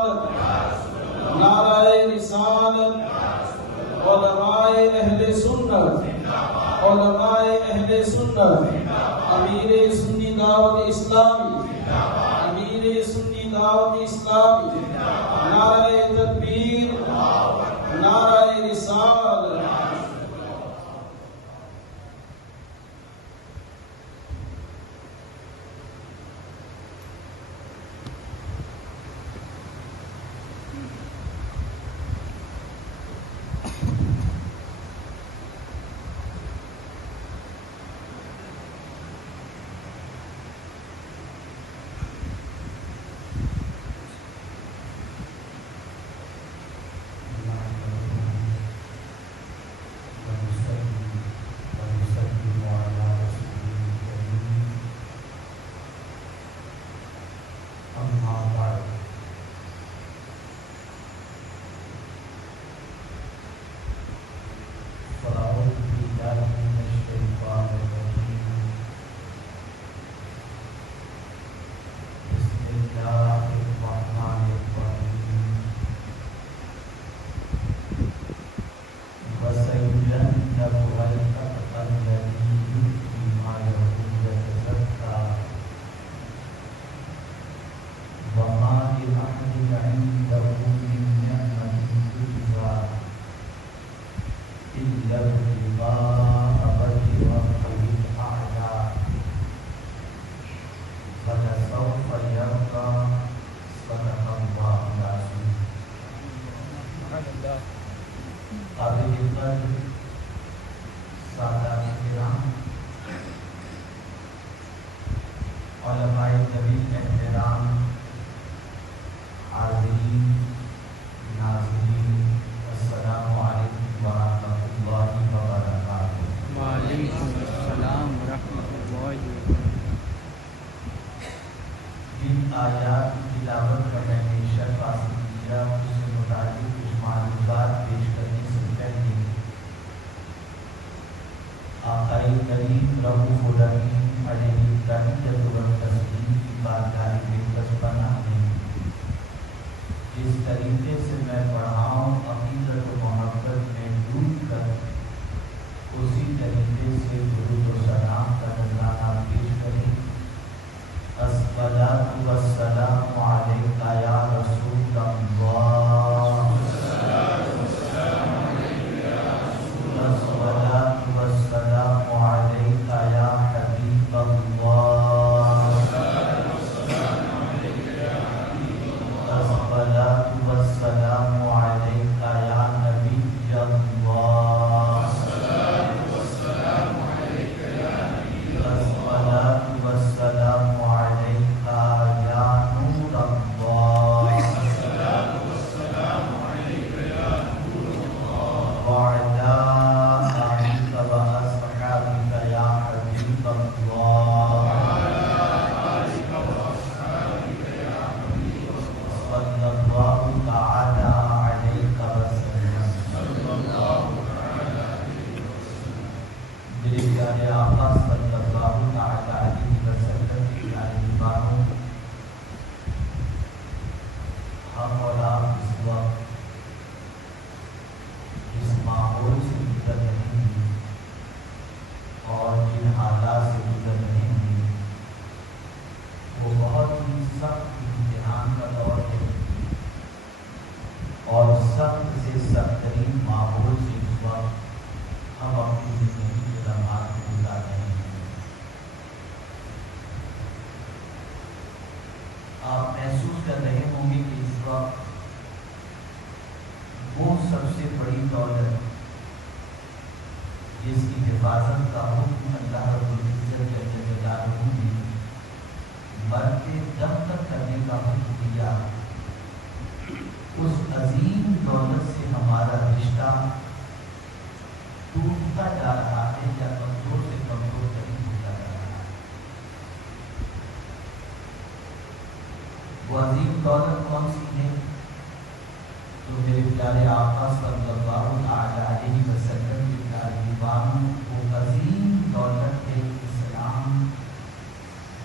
رسالت، نعرہ رسالت، علماء اہل سنت، علماء اہل سنت، امیر سنی دعوت اسلامی، امیر سنی دعوت اسلامی، نعرہ تکبیر، نعرہ رسالت۔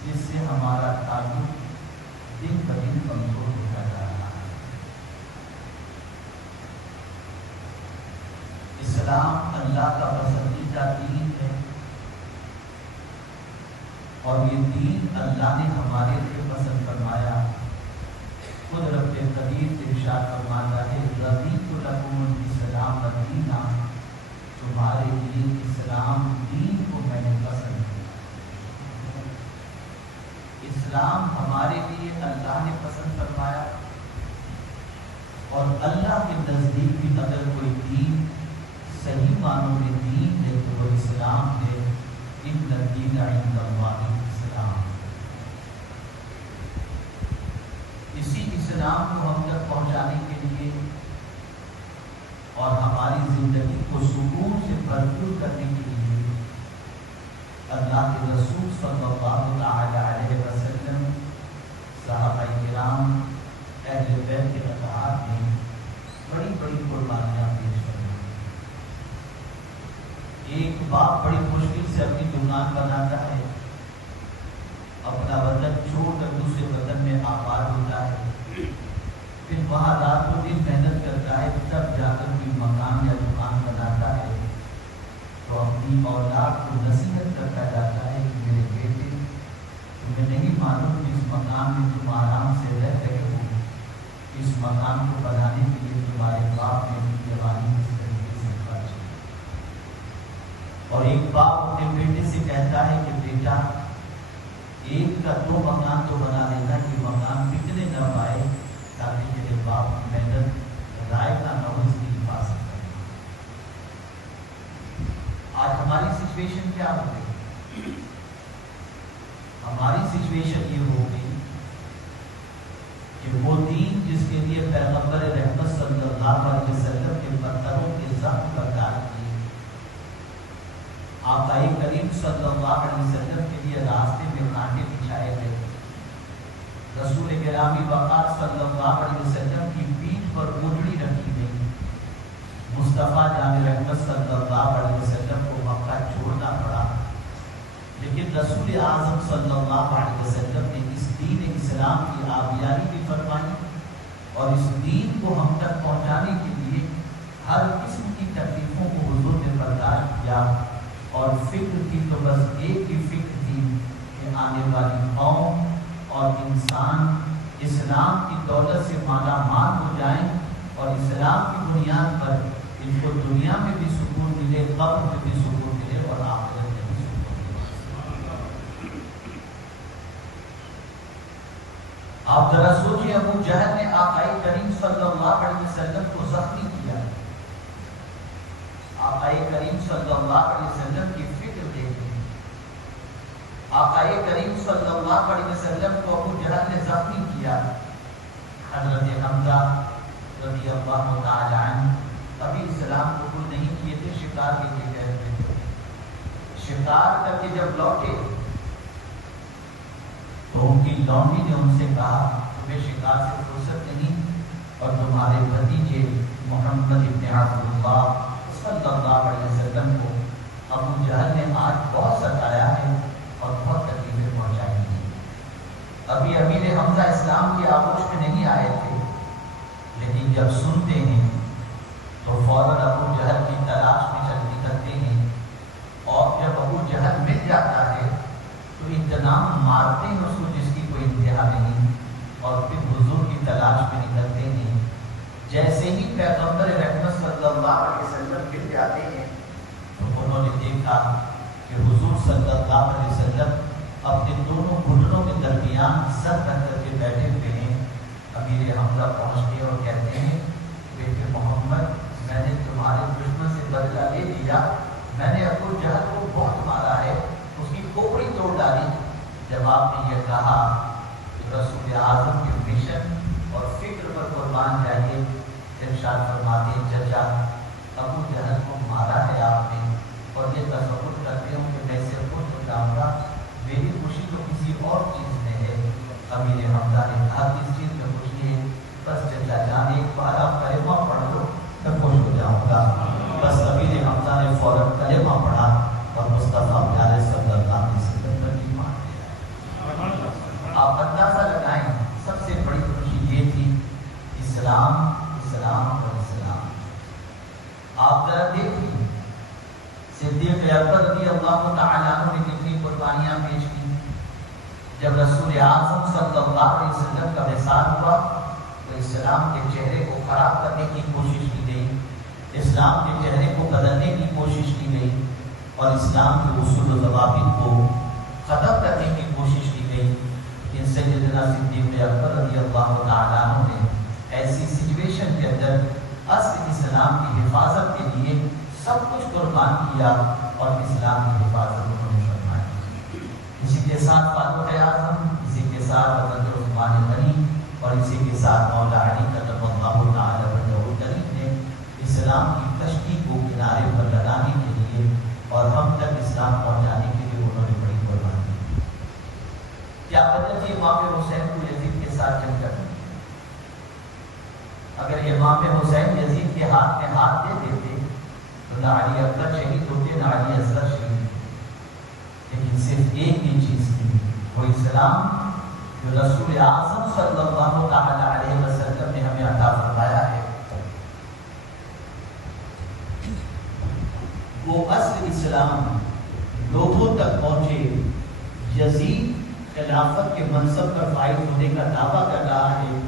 جس سے ہمارا تعلق دن بدن کمزور ہوتا جا رہا ہے۔ اسلام اللہ کا پسندیدہ دین ہے، اور یہ دین اللہ نے ہمارے لیے پسند فرمایا۔ خود رب قدیر ارشاد فرماتا ہے رضیت لکم الاسلام دینا، تمہارے لیے اسلام دین کو میں نے پسند کیا۔ اسلام ہمارے لیے اللہ نے پسند فرمایا، اور اللہ کے نزدیک بھی اگر کوئی دین صحیح معنوں میں دین ہے تو وہ اسلام ہے۔ ان الدین عند اللہ الاسلام۔ اسی اسلام کو ہم تک پہنچانے کے لیے اور ہماری زندگی کو سکون سے بھرپور کرنے کے لیے اللہ کے رسول صلی اللہ تعالی علیہ وسلم، صحابہ کرام، اہل بیت کے اطہار نے بڑی بڑی قربانیاں پیش کی۔ ایک باپ بڑی مشکل سے اپنی دکان بناتا ہے، اپنا وطن چھوڑ کر دوسرے وطن میں آباد ہوتا ہے، پھر وہاں رات و دن محنت کرتا ہے، تب جا کر کوئی مکان یا دکان بناتا ہے، تو اپنی اولاد کو نصیحت کرتا جاتا ہے کہ میرے بیٹے، تمہیں نہیں معلوم کہ اس مکان میں تم آرام سے رہ رہے ہو، اس مکان کو بنانے کے لیے تمہارے باپ نے بھی جوانی اس طریقے سے خرچ کی۔ اور ایک باپ اپنے بیٹے سے کہتا ہے کہ بیٹا، ایک کا دو مکان تو بنا لینا، کہ مکان بکنے نہ پائے، تاکہ میرے باپ کی محنت رائے کا نہ ہو، اس کی حفاظت کرے۔ آج ہماری سچویشن کیا ہو گئی؟ ہماری سچویشن یہ ہو گئی کہ وہ دین جس کے لیے پیغمبر رحمت صلی اللہ علیہ وسلم کے پتھروں کے زخم بردار کیے، آقا کریم صلی اللہ علیہ وسلم کے لیے راستے میں کانٹے بچھائے گئے، رسول گرامی وقار صلی اللہ علیہ وسلم کی پیٹھ پر اونٹڑی رکھی گئی، مصطفیٰ جان رحمت صلی اللہ علیہ وسلم کو مکہ چھوڑنا پڑا، لیکن رسول اعظم صلی اللہ علیہ وسلم نے اس دین اسلام کی آبیاری بھی فرمائی، اور اس دین کو ہم تک پہنچانے کے لیے ہر قسم کی تکلیفوں کو حضور نے برداشت کیا، اور فکر کی تو بس ایک ہی فکر تھی کہ آنے والی قوم اور انسان اسلام کی دولت سے مالا مال ہو جائیں، اور اسلام کی بنیاد پر ان کو دنیا میں بھی سکون ملے، قبر میں بھی سکون ملے، اور آخرت میں بھی سکون ملے۔ آپ ذرا سوچیں، ابو جہل نے آقا کریم صلی اللہ علیہ وسلم کو زخمی کیا، آقا کریم صلی اللہ علیہ وسلم کی فکر دیکھیں، آقا کریم صلی اللہ علیہ وسلم کو ابو جہل نے زخمی کیا۔ حضرت حمزہ رضی اللہ تعالی عنہ ابھی اسلام قبول نہیں کیے تھے، شکار کے لیے گئے تھے، شکار کر کے جب لوٹے تو ان کی لونڈی نے ان سے کہا تمہیں شکار سے فرصت نہیں، اور تمہارے بھتیجے محمد ابن عبد اللہ صلی اللہ علیہ وسلم کو ابو جہل نے آج بہت ستایا ہے اور بہت تکلیفیں پہنچائی ہیں۔ ابھی امیر حمزہ اسلام کی آغوش میں نہیں آئے تھے، لیکن جب سنتے ہیں تو فوراً ابو جہل کی تلاش میں چل نکلتے ہیں، اور جب ابو جہل مل جاتا ہے تو اتنا مارتے ہیں اس کو جس کی کوئی انتہا نہیں، اور پھر حضور کی تلاش میں نکلتے ہیں۔ جیسے ہی پیغمبر رحمت صلی اللہ علیہ وسلم مل جاتے ہیں تو انہوں نے دیکھا کہ حضور صلی اللہ علیہ وسلم اپنے دونوں گھٹنوں کے درمیان سر رکھ کر کے بیٹھے ہوئے ہیں۔ امیر حمزہ پہنچتے اور کہتے ہیں بیٹے محمد، میں نے تمہارے دشمن سے بدلہ لے لیا، میں نے ابو جہل کو بہت مارا ہے، اس کی کھوپڑی توڑ ڈالی۔ جب آپ نے یہ کہا کہ رسول اعظم کے مشن اور فکر پر قربان جائیے، ارشاد فرماتے ہیں چچا ابو جہل کو مارا ہے آپ نے، اور یہ تصور کرتے ہوں کہ میں سے خوش ہو جاؤں گا، میری خوشی تو کسی اور چیز میں ہے۔ امیر حمزہ نے کہا کس چیز میں خوشی ہے؟ بس چچا جان ایک بار آپ کلمہ پڑھ لو میں خوش ہو جاؤں گا۔ بس امیر حمزہ نے فوراً کلمہ پڑھا اور مصطفیٰ پیارے صلی اللہ علیہ وسلم پر ایمان لے آئے۔ آپ اندازہ لگائیں، سب سے بڑی خوشی یہ تھی اسلام، اسلام اور اسلام۔ آپ ذرا دیکھیں اللہ علیہ وسلم کا وصال ہوا تو اسلام کے چہرے کو خراب کرنے کی کوشش کی گئی، اسلام کے چہرے کو بدلنے کی کوشش کی گئی، اور اسلام کے اصول و ضوابط کو ختم کرنے کی کوشش کی گئی۔ ان سیدنا صدیق اکبر رضی اللہ تعالیٰ عنہ نے ایسی سچویشن کے اندر اصل اسلام کی حفاظت کے لیے سب کچھ قربان کیا اور اسلام کی حفاظت انہوں نے فرمائی۔ اسی کے ساتھ فاروق اعظم، اسی کے ساتھ حضرت عثمان غنی اور اسی کے ساتھ مولا علی کرم اللہ تعالی وجہہ الکریم نے اسلام کی کشتی کو کنارے پر لگانے کے لیے اور ہم تک اسلام پہنچانے کے لیے انہوں نے بڑی قربانی دی۔ کیا وجہ تھی امام حسین کو یزید کے ساتھ جنگ کرنے؟ اگر امام حسین یزید کے ہاتھ میں ہاتھ دے دیتے تو نہ علی اکبر شہید ہوتے نہ علی اصغر شہید ہوتے، لیکن صرف ایک ہی چیز تھی، وہ اسلام جو رسول اعظم صلی اللہ تعالی علیہ وسلم نے ہمیں عطا فرمایا ہے، وہ اصل اسلام لوگوں تک پہنچے۔ یزید خلافت کے منصب پر فائز ہونے کا دعویٰ کر رہا ہے،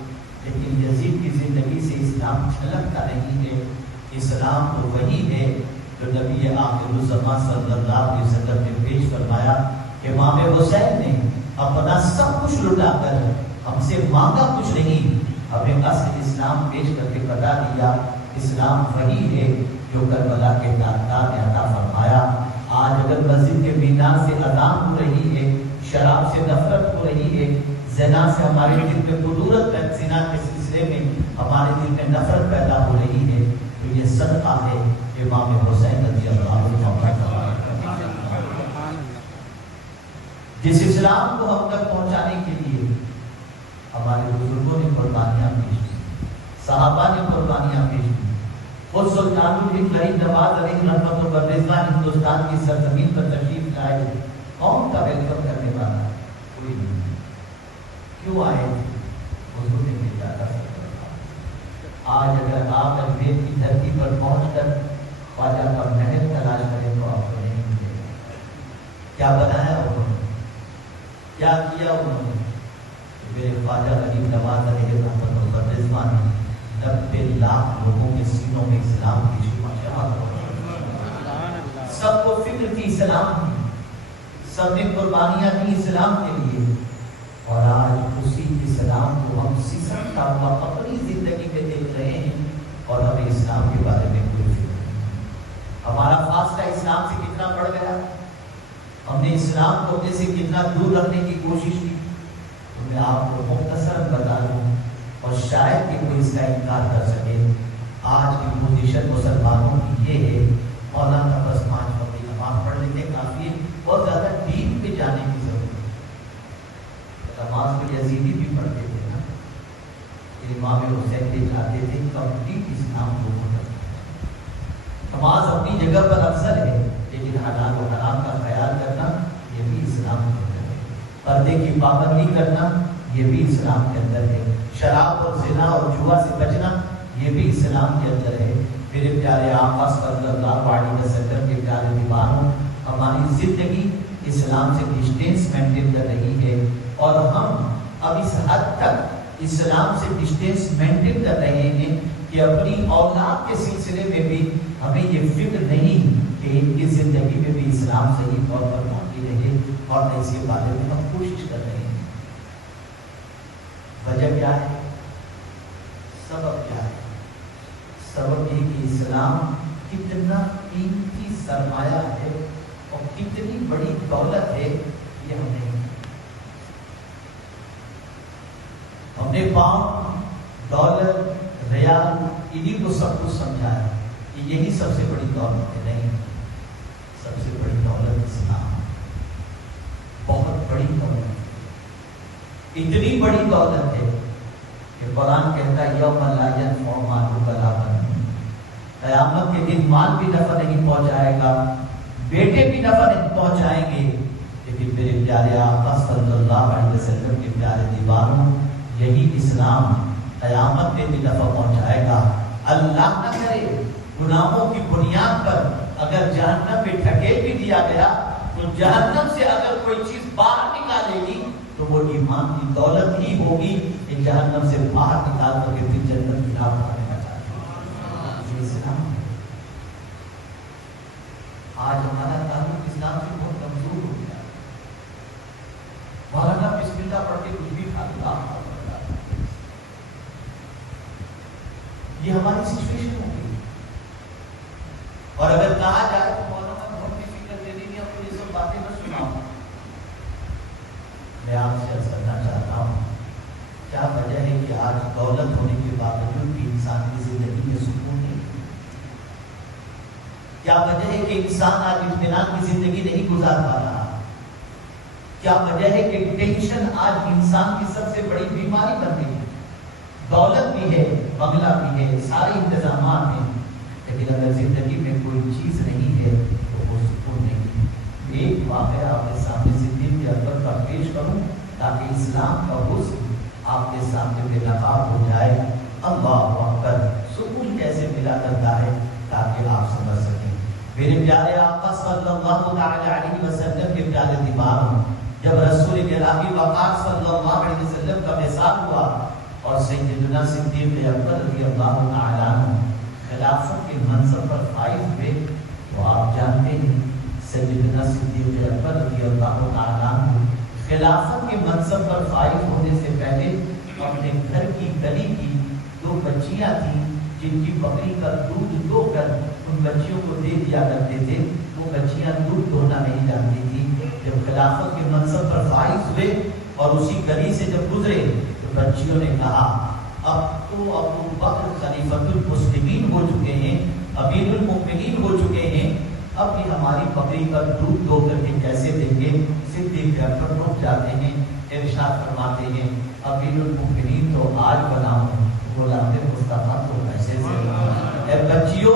لیکن یزید کی زندگی سے اسلام چھلکتا نہیں ہے۔ اسلام تو وہی ہے جو نبی آخر الزمان صلی اللہ علیہ وسلم نے پیش فرمایا کہ امام حسین نے اپنا سب کچھ لٹا کر ہم سے مانگا کچھ نہیں، ہمیں اصل اسلام پیش کر کے بتا دیا۔ اسلام وہی ہے جو کربلا کے تاجدار نے عطا فرمایا۔ آج اگر مسجد کے مینار سے اذان ہو رہی ہے، شراب سے نفرت ہو رہی ہے، زنا سے ہمارے دل میں قدورت ہے، زنا کے سلسلے میں ہمارے دل میں نفرت پیدا ہو رہی ہے، تو یہ صدقہ ہے امام حسین رضی اللہ عنہ۔ جس اسلام کو ہم تک پہنچانے کے لیے ہمارے بزرگوں نے قربانیاں پیش کی، صحابہ نے قربانیاں پیش کی، خود سلطان الہند غریب نواز علیہ رحمۃ اللہ رضوان ہندوستان کی سرزمین پر تشریف لائے، قوم کا ویلکم کرنے والا کوئی نہیں۔ کیوں آئے تھے؟ حضور نے بھیجا تھا۔ آج اگر آپ اجمیر کی دھرتی پر پہنچ کر خواجہ کا محل تلاش کریں تو آپ کو نہیں ملے گا۔ کیا بنایا انہوں نے، کیا کیا انہوں نے؟ میرے خواجہ غریب نواز علیہ رحمۃ اللہ رضوان نے 90 لاکھ لوگوں کے سینوں میں اسلام کی شمع سب کو فکر تھی اسلام کی، سب نے قربانیاں دی اسلام کے لیے، اور آج اسی اسلام کو ہم سسکتا ہوا اپنی زندگی میں دیکھ رہے ہیں اور ہمیں اسلام کے بارے میں کوئی فکر نہیں۔ ہمارا فاصلہ اسلام سے کتنا بڑھ گیا، ہم نے اسلام کو اپنے سے کتنا دور رکھنے کی کوشش کی۔ تو میں آپ کو مختصر بتا دوں اور شاید کہ کوئی اس کا انکار کر سکے، آج کی پوزیشن مسلمانوں کی یہ ہے، مولانا بس 5 وقت نماز پڑھ لیتے کافی ہے، بہت زیادہ ڈیپ پہ جانے کی ضرورت ہے۔ نماز کو یزیدی بھی پڑھتے تھے نا، امام حسین بھی جاتے تھے، کمپلیٹ اسلام کو نماز اپنی جگہ پر افضل ہے، لیکن حلال و حرام کا خیال کرنا یہ بھی اسلام کے اندر ہے، پردے کی پابندی کرنا یہ بھی اسلام کے اندر ہے، شراب اور زنا اور جوا سے بچنا یہ بھی اسلام کے اندر ہے۔ میرے پیارے آقا صلی اللہ علیہ وسلم کے پیارے دیوانوں، ہماری زندگی اسلام سے ڈسٹینس مینٹین کر رہی ہے، اور ہم اب اس حد تک اسلام سے ڈسٹینس مینٹین کر رہے ہیں کہ اپنی اولاد کے سلسلے میں بھی ہمیں یہ فکر نہیں کہ ان کی زندگی میں بھی اسلام صحیح طور پر باقی رہے، اور نہ اس کے بارے میں ہم کوشش کر رہے ہیں۔ وجہ کیا ہے؟ سبب کیا ہے؟ سبب یہ کہ اسلام کتنا قیمتی سرمایہ ہے اور کتنی بڑی دولت ہے، یہ ہم نے پاؤنڈ، ڈالر، ریال انہیں کو سب کچھ سمجھایا کہ یہی سب سے بڑی دولت ہے۔ نہیں، سب سے بڑی دولت اسلام، بہت بڑی دولت، اتنی بڑی دولت ہے کہ قرآن کہتا ہے یوم لا ینفع مال ولا بنون، قیامت کے دن مال بھی نفع نہیں پہنچائے گا، بیٹے بھی نفع نہیں پہنچائیں گے، لیکن میرے پیارے آقا صلی اللہ علیہ وسلم کے پیارے دیوانوں، یہی اسلام قیامت میں بھی نفع پہنچائے گا۔ اللہ نہ کرے گناہوں کی بنیاد پر اگر جہنم میں ڈھکیل بھی دیا گیا تو جہنم سے اگر کوئی چیز باہر نکالے گی تو وہ ایمان کی دولت ہی ہوگی کہ جہنم سے باہر نکال کر کے پھر جنت کی راہ پانے کا چاہتے ہیں. یہ اسلام ہے. آج ہمارا تعلق اسلام سے بہت کمزور ہو گیا. مولانا بسم اللہ پڑھ کے کچھ بھی کھا لیا. یہ ہماری سچویشن ہو گئی. اور اگر کہا جائے تو مولانا بہت کی فکر دے دیں گے آپ کو یہ سب باتیں نہ سناؤں. میں آپ سے عرض کرنا چاہتا ہوں کیا وجہ ہے کہ آج دولت ہونے کے باوجود بھی انسان کی زندگی میں سکون نہیں؟ کیا وجہ ہے کہ انسان آج اطمینان کی زندگی نہیں گزار پا رہا؟ کیا وجہ ہے کہ ٹینشن آج انسان کی سب سے بڑی بیماری بن گئی ہے؟ دولت بھی ہے، بنگلہ بھی ہے، سارے انتظامات ہیں، لیکن اگر زندگی میں کوئی چیز نہیں ہے تو وہ سکون نہیں ہے. ایک واقعہ آپ کے سامنے صدیق اکبر کا پیش کروں تاکہ اسلام کا حسن آپ کے سامنے بے نقاب ہو جائے. اللہ اکبر. سکون کیسے ملا کرتا ہے تاکہ آپ سمجھ سکیں. میرے پیارے آقا صلی اللہ علیہ وسلم کے پیارے دیوانوں، جب رسول گرامی وقار صلی اللہ علیہ وسلم کا وصال ہوا اور سیدنا صدیق اکبر رضی اللہ تعالیٰ عنہ خلافت کے منصب پر فائز ہوئے تو آپ جانتے ہیں سیدنا صدیق اکبر رضی اللہ تعالیٰ عنہ خلافت کے منصب پر فائز ہونے سے پہلے اپنے گھر کی گلی کی 2 بچیاں تھیں جن کی بکری کا دودھ دو کر ان بچیوں کو دے دیا کرتے تھے. وہ بچیاں دودھ دھونا نہیں جانتی تھی. جب خلافت کے منصب پر فائز ہوئے اور اسی گلی سے جب گزرے تو بچیوں نے کہا اب تو ابو بکر خلیفۃ المسلمین ہو چکے ہیں، امیر المؤمنین ہو چکے ہیں، اب بھی ہماری بکری کا دودھ دو کر کے کیسے دیں گے؟ صدیق اکبر رک جاتے ہیں، ارشاد فرماتے ہیں امیر المؤمنین تو آج بناؤ غلام مصطفیٰ تو ایسے سے. اے بچیوں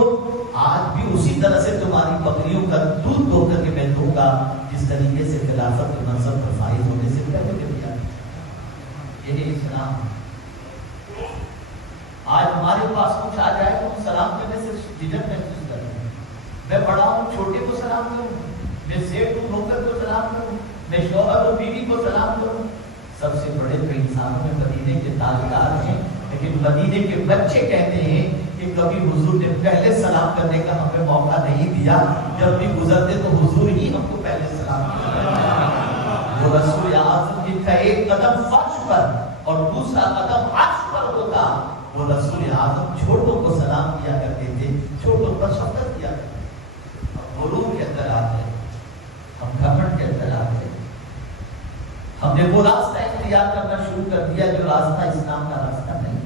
آج بھی اسی طرح سے تمہاری بکریوں کا دودھ دو کر کے میں دوں گا جس طریقے سے خلافت کے منصب پر فائز ہونے سے پہلے کیا. یہ اسلام. آج ہمارے پاس کچھ آ جائے تو ہم سلام کرنے سے جھجک محسوس کرتے ہیں. میں بڑا ہوں چھوٹے کو سلام کروں، میں سیٹ ہوں نوکر کو سلام کروں، میں شوہر اور بیوی کو سلام کروں. سب سے بڑے تو انسانوں میں مدینے کے تاجدار ہیں، لیکن مدینے کے بچے کہتے ہیں کہ کبھی حضور نے پہلے سلام کرنے کا ہمیں موقع نہیں دیا، جب بھی گزرتے تو حضور ہی ہم کو پہلے سلام کرتے. وہ رسول اعظم جن کا ایک قدم فرش پر اور دوسرا قدم عرش پر ہوتا، وہ رسول اعظم چھوٹوں کو سلام کیا کرتے تھے، چھوٹوں پر شفقت کیا کرتے تھے. اب غرور کے اندر آتے ہیں، ہم گھمنڈ کے اندر آتے ہیں، ہم نے وہ راستہ اختیار کرنا شروع کر دیا جو راستہ اسلام کا راستہ نہیں.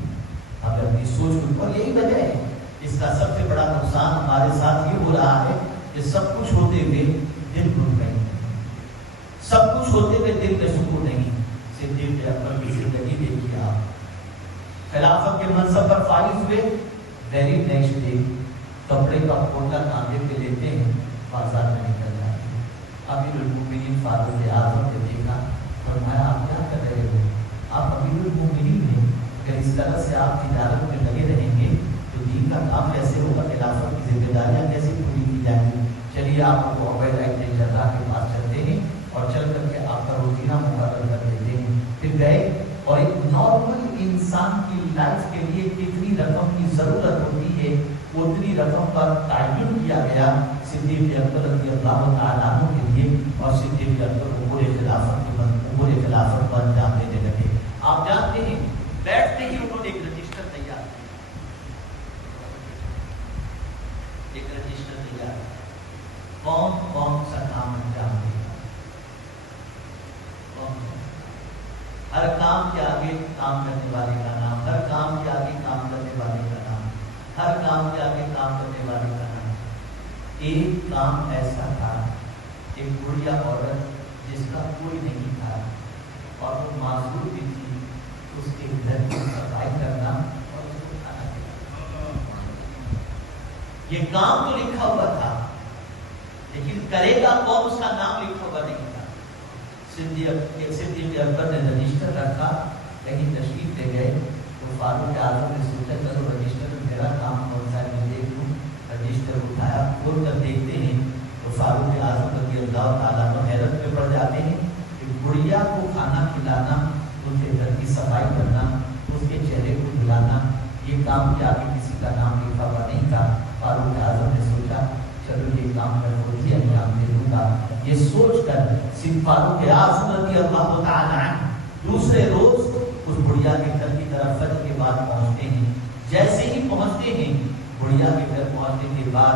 ہمیں اپنی سوچ کو، اور یہی وجہ ہے اس کا سب سے بڑا نقصان ہمارے ساتھ یہ ہو رہا ہے کہ سب کچھ ہوتے ہوئے دل رک گئے، سب کچھ ہوتے ہوئے دل میں سکون نہیں. صدیق اکبر کی زندگی دیکھیے آپ. خلافت کے منصب پر فائز ہوئے، ویری نیکسٹ ڈے کپڑے کا پوٹلا کاندھے پہ لیتے ہیں، بازار میں نکل جاتے ہیں. امیر المؤمنین فاروق اعظم نے دیکھا، فرمایا آپ کیا کر رہے ہو؟ آپ امیر المؤمنین ہیں، اگر اس طرح سے آپ تجارت میں لگے رہیں گے تو دین کا کام کیسے ہوگا؟ خلافت کی ذمہ داریاں کیسے پوری کی جائیں گی؟ چلیے آپ کو عبید بن جراح کے پاس چلتے ہیں اور چل کر کے آپ کا روزینہ مقرر کر دیتے ہیں. پھر گئے اور ایک نارمل انسان کی لائف کے لیے کتنی رقم کی ضرورت ہوتی ہے اتنی رقم کا تعین کیا گیا صدیق اکبر رضی اللہ تعالیٰ عنہ کے لیے، اور صدیق اکبر امور خلافت پر انجام دینے لگے. آپ جانتے ہیں بیٹھتے ہی انہوں نے ایک رجسٹر تیار کون کون سا کام انجام دے گا. ہر کام کے آگے کام کرنے والے کا نام، ہر کام کے آگے کام کرنے والے کا نام، ہر کام کے آگے کام کرنے والے کا نام. ایک کام ایسا تھا، ایک بڑھیا عورت جس کا کوئی نہیں تھا اور وہ معذور بھی تھی، اس کے گھر کی صفائی کرنا اور اس کو کھانا کھلانا. یہ کام تو لکھا ہوا تھا لیکن کرے گا کون اس کا نام لکھا ہوا نہیں تھا. صدیق اکبر نے رجسٹر رکھا، کہیں تشریف لے گئے تو فاروق اعظم نے سوچا چلو رجسٹر میں میرا کام کون سا ہے میں دیکھ لوں. رجسٹر اٹھایا، کھول کر دیکھتے ہیں تو فاروق اعظم رضی اللہ تعالیٰ عنہ حیرت میں پڑ جاتے ہیں کہ گڑیا کو کھانا کھلا فاروق اعظم رضی اللہ تعالی عنہ دوسرے روز اس بڑھیا کے گھر کی طرف فجر کے بعد پہنچتے ہیں. جیسے ہی پہنچتے ہیں بڑھیا کے گھر پہنچنے کے بعد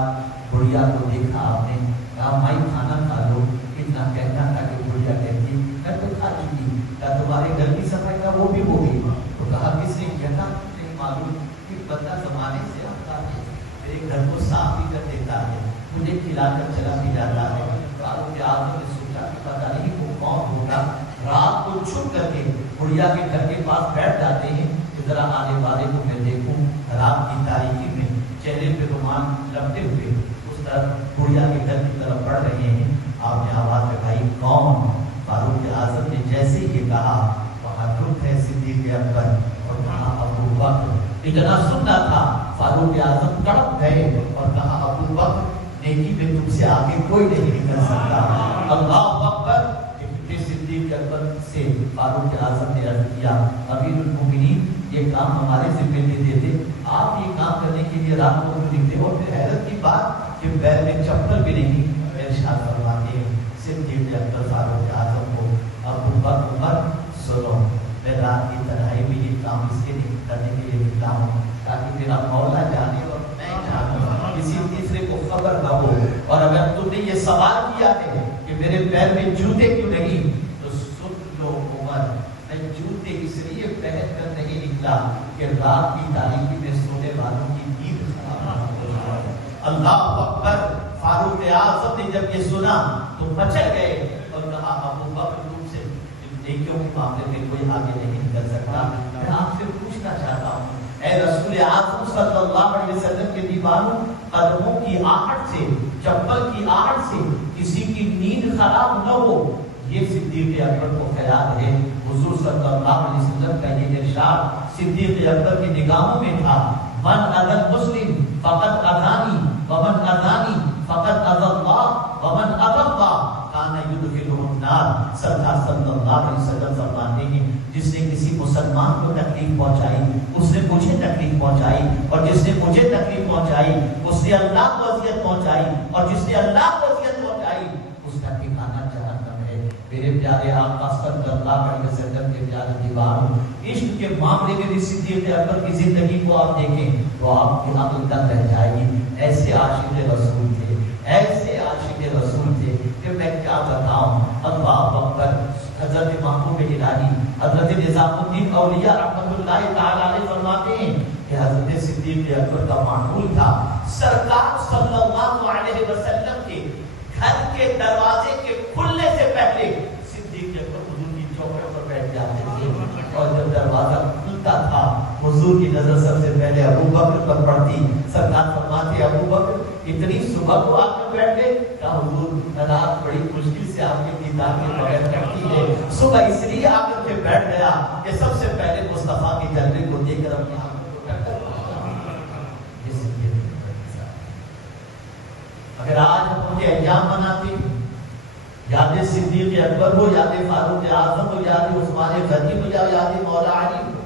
بڑھیا کو دیکھا آپ نے, کہا مائی کھانا کھا لو. اتنا کہنا تھا کہ بڑھیا کہتی میں تو کھا چکی. کہا تمہارے گھر کی صفائی کا وہ بھی ہو گئی. تو کہا کس نے کیا تھا؟ نہیں معلوم. کہ بندہ زمانے سے آتا ہے, میرے گھر کو صاف بھی کر دیتا ہے, مجھے کھلا کر چلا بھی جاتا ہے. فاروق اعظم نے سوچا کہ پتہ نہیں وہ کون ہوگا. رات کو چھپ کر کے بڑھیا کے گھر کے پاس بیٹھ جاتے ہیں کہ ذرا آنے والے کو میں دیکھوں. رات کی تاریکی میں چہرے پہ رومال لپٹے ہوئے اس طرف بڑھیا کے گھر کی طرف بڑھ رہے ہیں. آپ نے آواز لگائی کون؟ فاروق اعظم نے جیسے یہ کہا وہاں رک ہے صدیق اکبر اور کہا ابو بکر. اتنا سننا تھا فاروق اعظم کڑپ گئے اور کہا ابو بکر نیکی میں تم سے آگے کوئی نہیں نکل سکتا. اللہ اکبر. صدیق اکبر سے فاروق اعظم نے عرض کیا امیر المومنین یہ کام ہمارے ذمہ دے دیتے, آپ یہ کام کرنے کے لیے رات کو نکلتے. اور پھر حیرت کی بات کہ پیر میں چپل بھی نہیں. ارشاد فرماتے ہیں صدیق اکبر فاروق اعظم کو ابو بکر عمر سنو, میں رات کی تنہائی میں یہ کام اس کے لیے کرنے کے لیے نکلا ہوں تاکہ میرا مولا جانے اور میں جانوں, کسی تیسرے کو خبر نہ ہو. اور اگر تم نے یہ سوال کیا ہے کہ میرے پیر میں جوتے کیوں نہیں تو سن لو عمر, میں جوتے اس لیے پہن کر نہیں نکلا کہ رات کی تاریکی میں سونے والوں کی نیند خراب ہو جائے. اللہ اکبر. فاروق اعظم نے جب یہ سنا تو مچل گئے اور کہا ابو بکر تم سے نیکیوں کے معاملے میں کوئی آگے نہیں نکل سکتا. میں آپ سے پوچھنا چاہتا ہوں اے رسول اعظم صلی اللہ علیہ وسلم کے دیوانوں, قدموں کی آہٹ سے, چپل کی آہٹ سے کسی کی نیند خراب نہ ہو, یہ صدیق اکبر کو خیال ہے. حضور صلی اللہ علیہ وسلم کا یہ ارشاد صدیق اکبر کی نگاہوں میں تھا. من اذى المسلم فقد اذاني ومن اذاني فقد اذى الله ومن اذى الله كان يدخله النار. سرکار صلی اللہ علیہ وسلم فرماتے ہیں جس نے کسی مسلمان کو تکلیف پہنچائی اس نے مجھے تکلیف پہنچائی, اور جس نے مجھے تکلیف پہنچائی اس نے اللہ کو اذیت پہنچائی, اور جس نے اللہ کو اذیت پہنچائی اس کا ٹھکانہ جہنم ہے. میرے پیارے آقا صلی اللہ علیہ وسلم کے پیارے دیوانوں, عشق کے معاملے میں بھی صدیق اکبر کی زندگی کو آپ دیکھیں تو آپ کی عقل دنگ رہ جائے گی. ایسے عاشق رسول تھے, ایسے عاشق رسول تھے کہ میں کیا بتاؤں. اللہ اکبر. حضرت محبوب الہی حضرت نظام الدین اولیاء رحمۃ اللہ تعالی علیہ فرماتے ہیں کہ حضرت صدیق اکبر کا معمول تھا سرکار صلی اللہ علیہ وسلم کے گھر کے دروازے کے کھلنے سے پہلے صدیق اکبر حضور کی چوکھٹ پر بیٹھ جاتے تھے, اور جب دروازہ کھلتا تھا حضور کی نظر سب سے پہلے ابو بکر پر پڑتی. سرکار فرماتے ابو بکر اتنی صبح کو آ کر بیٹھ گئے, کہا حضور رات بڑی مشکل سے آپ کے دیدار کے بغیر کٹتی ہے, صبح اس لیے آ کر کے بیٹھ گیا کہ سب سے پہلے مصطفیٰ کے جلوے کو دیکھ کر اپنی آنکھوں کو ٹھنڈا. اگر آج ہم ان کے ایام مناتے ہیں, یاد صدیق اکبر ہو, یاد فاروق اعظم ہو, یاد عثمان غنی ہو, یا یاد مولا علی ہو,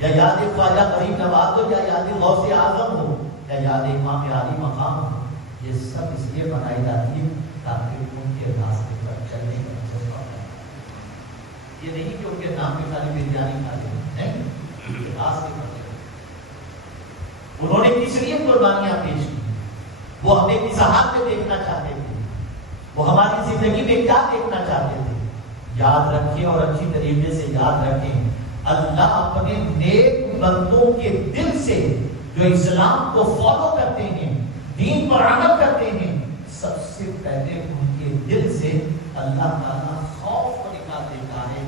یا یاد خواجہ غریب نواز ہو, یا یاد غوث اعظم ہو, یا یاد امام علی مقام ہو, یہ سب اس لیے منائی جاتی ہے تاکہ ان کے راستے پر چلنے کا جذبہ بنے. یہ نہیں کہ ان کے نام پہ ساری بریانی کھا لیں, نہیں, ان کے راستے پر چلیں. انہوں نے کس لیے قربانیاں پیش کی, وہ ہمیں کس حال میں دیکھنا چاہتے تھے, وہ ہماری زندگی میں کیا دیکھنا چاہتے تھے. یاد رکھیں اور اچھی طریقے سے یاد رکھیں, اللہ اپنے نیک بندوں کے دل سے جو اسلام کو فالو کرتے ہیں, دین پر عمل کرتے ہیں, سب سے پہلے ان کے دل سے اللہ تعالیٰ خوف کو نکال دیتا ہے,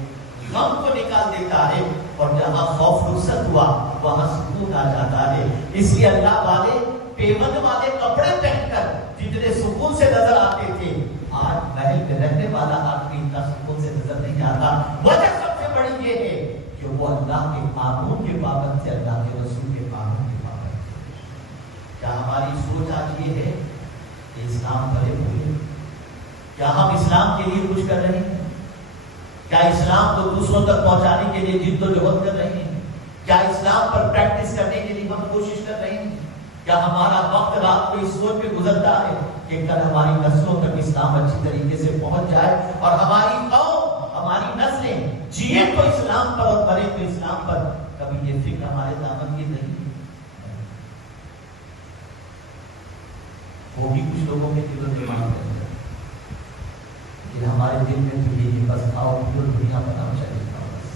غم کو نکال دیتا ہے, اور جہاں خوف رخصت ہوا وہاں سکون آ جاتا ہے. اس لیے اللہ والے پیوند والے کپڑے پہن کر جتنے سکون سے نظر آتے تھے, آج محل میں رہنے والا آدمی اتنا سکون سے نظر نہیں آتا. وجہ سب سے بڑی یہ ہے کہ وہ اللہ کے قانون کے پابند تھے, اللہ کے رسول کے قانون کے پابند تھے. کیا ہماری سوچ آج یہ ہے کہ اسلام بھلے بھولے, کیا ہم اسلام کے لیے کچھ کر رہے ہیں, کیا اسلام کو دوسروں تک پہنچانے کے لیے جد و جہد کر رہے ہیں, کیا اسلام پر پریکٹس کرنے کے لیے ہم کوشش کر رہے ہیں, کیا ہمارا وقت رات کو اس سوچ پہ گزرتا ہے کہ کہ کل ہماری نسلوں تک اسلام اچھی طریقے سے پہنچ جائے اور ہماری قوم ہماری نسلیں جیے تو اسلام پر اور مرے تو اسلام پر. کبھی یہ فکر ہمارے دامن کی نہیں وہ بھی کچھ لوگوں کے دلوں میں مانتے ہیں کہ ہمارے دل میں تو یہ بس کھاؤ پیو دنیا بناؤ چلے گا بس.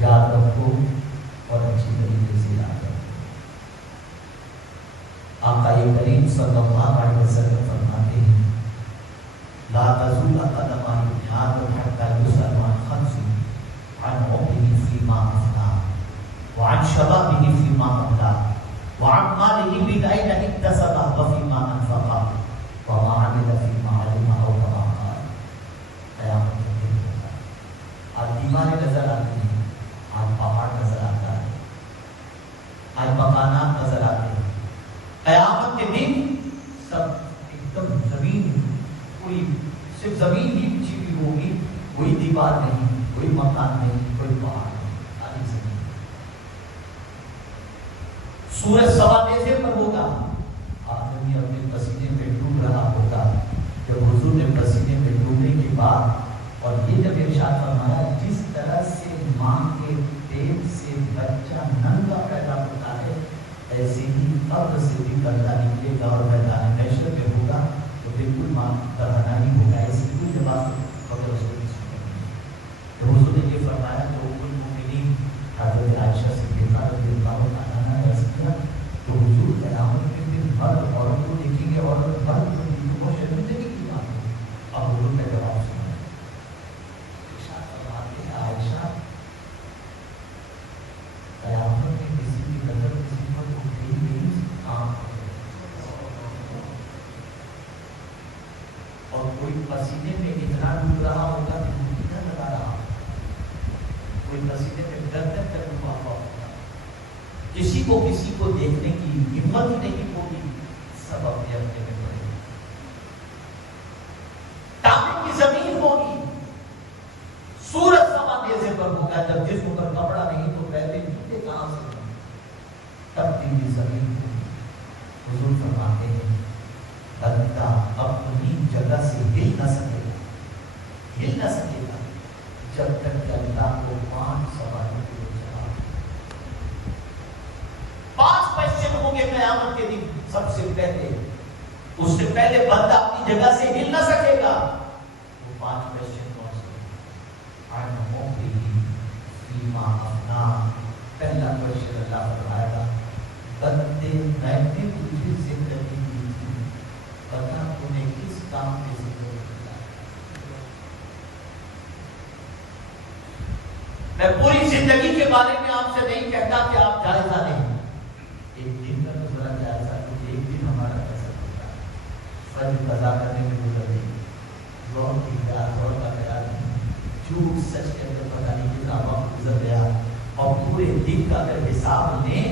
یاد رکھو اور اچھی طریقے سے یاد رکھو. آقا کریم صلی اللہ علیہ وسلم فرماتے ہیں لا تزول قدم ابن آدم حتى يسأل عن خمس عن عمره فيما أفنى وعن شبابه فيما أبلى وعن ماله من أين اكتسبه وفيما أنفقه وما عمل فيما علم أو كما قال. قیامت کے دن ہوگا. آج دیواریں نظر آتی ہیں, آج پہاڑ نظر آتا ہے, آج مکانات نظر آتے ہیں. قیامت کے دن سب ایک دم زمین, کوئی صرف زمین ہی چھپی ہوگی, کوئی دیوار نہیں, کوئی مکان نہیں, کوئی پہاڑ نہیں, خالی زمین. سورج سوا نیزے پر ہوگا. آدمی اپنے پسینے میں ڈوب رہا ہوگا. جب حضور نے پسینے میں ڈوبنے کے بعد اور یہ جب ارشاد فرمایا جس طرح سے ماں کے پیٹ سے بچہ ننگا پیدا ہوتا ہے ایسے ہی قبر سے بھی بندہ نکلے گا اور میدان محشر میں ہوگا تو بالکل ماں کا بنا ہی ہوگا. ایسی کوئی لباس مگر اس کو نہیں سنیں. تو حضور نے یہ فرمایا تو المؤمنین حضرت عائشہ صدیقہ رضی اللہ عنہا نے عرض کیا تو حضور قیامت کے دن مرد عورت کو دیکھیں گے اور مرد کو بہت شرمندگی کی بات ہے. اب حضور کا جواب سنا عائشہ قیامت میں کسی کی نظر کسی پر اٹھے ہی نہیں اور کوئی پسینے میں اتنا ڈوب رہا ہوگا کہ ڈوبنا لگا رہا, کوئی پسینے میں گردن تک ڈوبا ہوا ہوگا. کسی کو دیکھنے کی ہمت ہی نہیں ہوگی. سب اپنے اپنے میں پڑے گے. تانبے کی زمین ہوگی. سورج سوا نیزے پر ہوگا. جب جسم پر کپڑا نہیں تو پہلے جوتے کہاں سے ہوں, تب کی زمین ہوگی. حضور فرماتے ہیں بندہ اپنی جگہ سے ہل نہ سکے گا جب تک کہ اللہ کو 5 سوالوں کے جواب. 5 کوشچن ہوں گے قیامت کے دن. سب سے پہلے اس سے پہلے بندہ اپنی جگہ سے ہل نہ سکے گا. وہ 5 کوشچن کون سے؟ پہلا کوشچن اللہ فرمائے گا بندے میں نے تجھے زندگی دی تھی, بتا تو نے کس کام میں زندگی دیا. میں پوری زندگی کے بارے میں آپ سے نہیں کہتا کہ آپ جائزہ لیں. ایک دن کا تو ذرا جائزہ کیونکہ ایک دن ہمارا کیسا ہوتا ہے. فرض قضا کرنے میں گزر گئی, زور کی خیال زور کا خیال نہیں, جھوٹ سچ کے اندر پتہ نہیں کتنا وقت گزر گیا. اور پورے دن کا اگر حساب لیں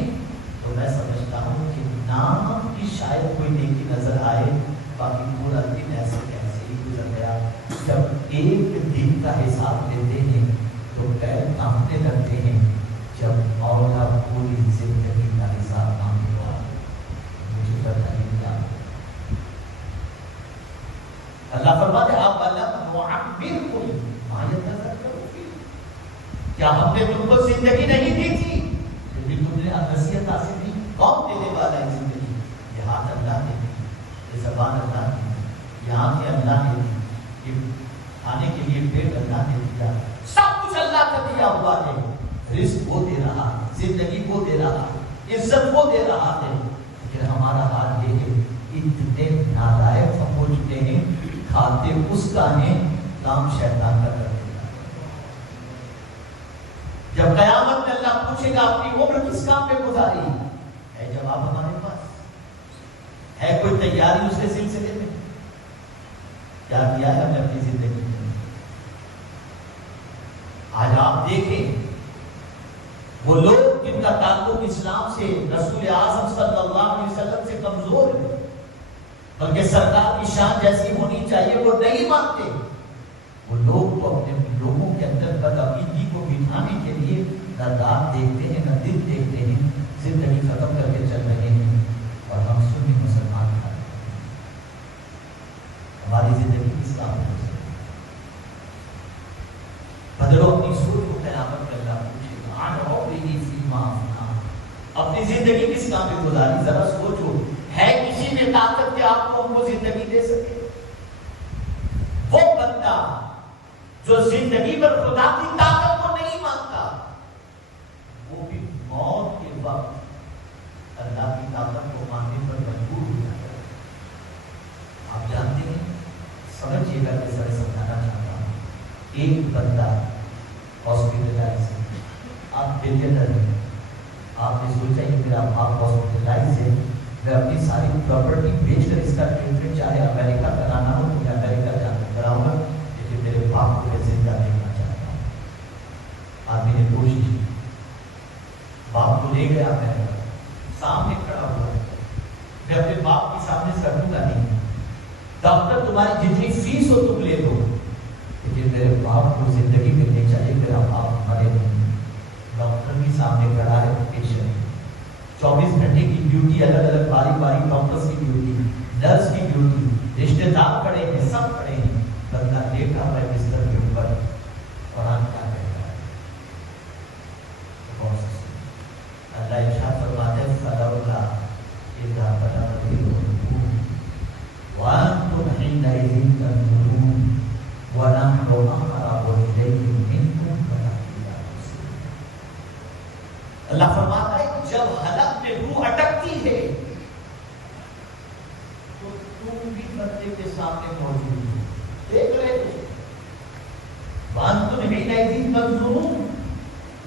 تو میں سمجھتا ہوں کہ نام کی شاید کوئی نیکی نظر آئے, باقی پورا دن ایسے کیسے ہی گزر گیا. جب ایک دن کا حساب لیتے ہیں تو پیر کانپنے لگتے ہیں. جب مولا پوری زندگی کا حساب مانگے گا مجھے پتہ نہیں کیا. اللہ فرماتے آپ اللہ معمر ما یتذکر فی, کیا ہم نے تم کو زندگی نہیں دی تھی پھر بھی تم نے نصیحت حاصل نہیں. کون دینے والا ہے زندگی؟ یہ ہاتھ اللہ نے دی, یہ زبان اللہ نے دی, یہ آنکھیں اللہ نے دی, یہ کھانے کے لیے پیٹ اللہ نے دیا. سب کچھ اللہ کا دیا ہوا ہے. رزق وہ دے رہا, زندگی وہ دے رہا, عزت وہ دے رہا ہے. لیکن ہمارا حال یہ ہے اتنے نالائق ہم ہو چکے ہیں, کھاتے اس کا ہیں, کام شیطان کا کرتے. جب قیامت میں اللہ پوچھے گا اپنی عمر کس کام میں گزاری, ہے جواب ہمارے پاس, ہے کوئی تیاری اس کے سلسلے میں؟ کیا کیا ہے ہم نے اپنی زندگی میں؟ آج آپ دیکھیں وہ لوگ جن کا تعلق اسلام سے, رسول اعظم صلی اللہ علیہ وسلم سے کمزور ہے, بلکہ سرکار کی شان جیسی ہونی چاہیے وہ نہیں مانتے. وہ لوگ تو اپنے لوگوں کے اندر بدعقیدگی کو بٹھانے کے لیے نہ دانت دیکھتے ہیں نہ دل دیکھتے ہیں, زندگی ختم کر کے چل رہے ہیں. اور ہم سنی مسلمان اپنی زندگی کس کام میں گزاری؟ ذرا سوچو، ہے کسی میں طاقت کہ آپ کو وہ زندگی دے سکے؟ وہ بندہ جو زندگی پر خدا کی طاقت کو نہیں مانتا، وہ بھی موت کے وقت اللہ کی طاقت کو ماننے پر مجبور ہو جاتا ہے۔ آپ جانتے ہیں، سمجھیے گا کہ سر سمجھانا چاہتا ہوں، ایک بندہ ہاسپٹلائز ہے، آپ بلینئر ہیں، آپ نے سوچا کہ میرا باپ ہاسپٹلائز ہے، میں اپنی ساری پراپرٹی بیچ کر اس کا ٹریٹمنٹ چاہے امریکہ کرانا ہو تو میں امریکہ جا کر کراؤں گا، لیکن میرے باپ کو میں زندہ دیکھنا چاہتا ہوں۔ آدمی نے کوشش کی، باپ کو لے گیا امریکہ، سامنے کھڑا ہوا، میں اپنے باپ کے سامنے سے رکھوں گا نہیں، ڈاکٹر تمہاری جتنی فیس ہو تم لے دو، لیکن میرے باپ کو زندگی میں لے چلے، میرا باپ مرے نہیں۔ ڈاکٹر بھی سامنے کھڑا ہے، پیشنٹ 24 گھنٹے کی ڈیوٹی، الگ الگ باری باری ڈاکٹرز کی ڈیوٹی، نرس کی ڈیوٹی، رشتے دار کھڑے ہیں، سب کھڑے ہیں، بندہ لیٹا ہوا ہے بستر کے اوپر، قرآن کیا کہتا ہے؟ اللہ ارشاد فرماتا ہے فلولا اذا بلغت الحلقوم وانتم حينئذ تنظرون ونحن اقرب اليه منكم ولكن لا تبصرون۔ اللہ فرماتا ہے جب حلق میں روح اٹکتی ہے تو تم بھی بندے کے سامنے موجود ہو، دیکھ رہے ہو، وانتم حينئذ تنظرون،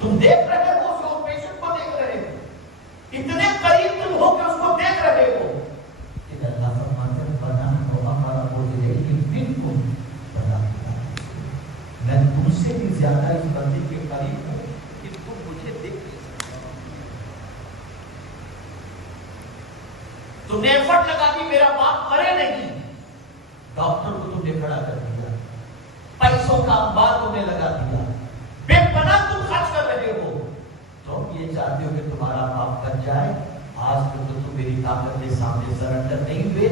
تم دیکھ رہے ہو، اس پیشنٹ کو دیکھ رہے ہو، اتنے قریب تم ہو کہ اس کو دیکھ رہے ہو، کہ اللہ فرماتا ہے ونحن اقرب الیہ منکم ولکن لا تبصرون، میں تم سے بھی زیادہ اس بندے کے قریب ہوں کہ تم مجھے دیکھ نہیں سکتے۔ تم نے ایفرٹ لگا دی میرا باپ مرے نہیں، ڈاکٹر کو تم نے کھڑا کر دیا، پیسوں کا انبار تم نے لگا دیا، بے پناہ تم خرچ کر رہے ہو، تم یہ چاہتے ہو کہ تمہارا باپ بچ جائے، آج تک تو تم میری طاقت کے سامنے سرنڈر نہیں ہوئے،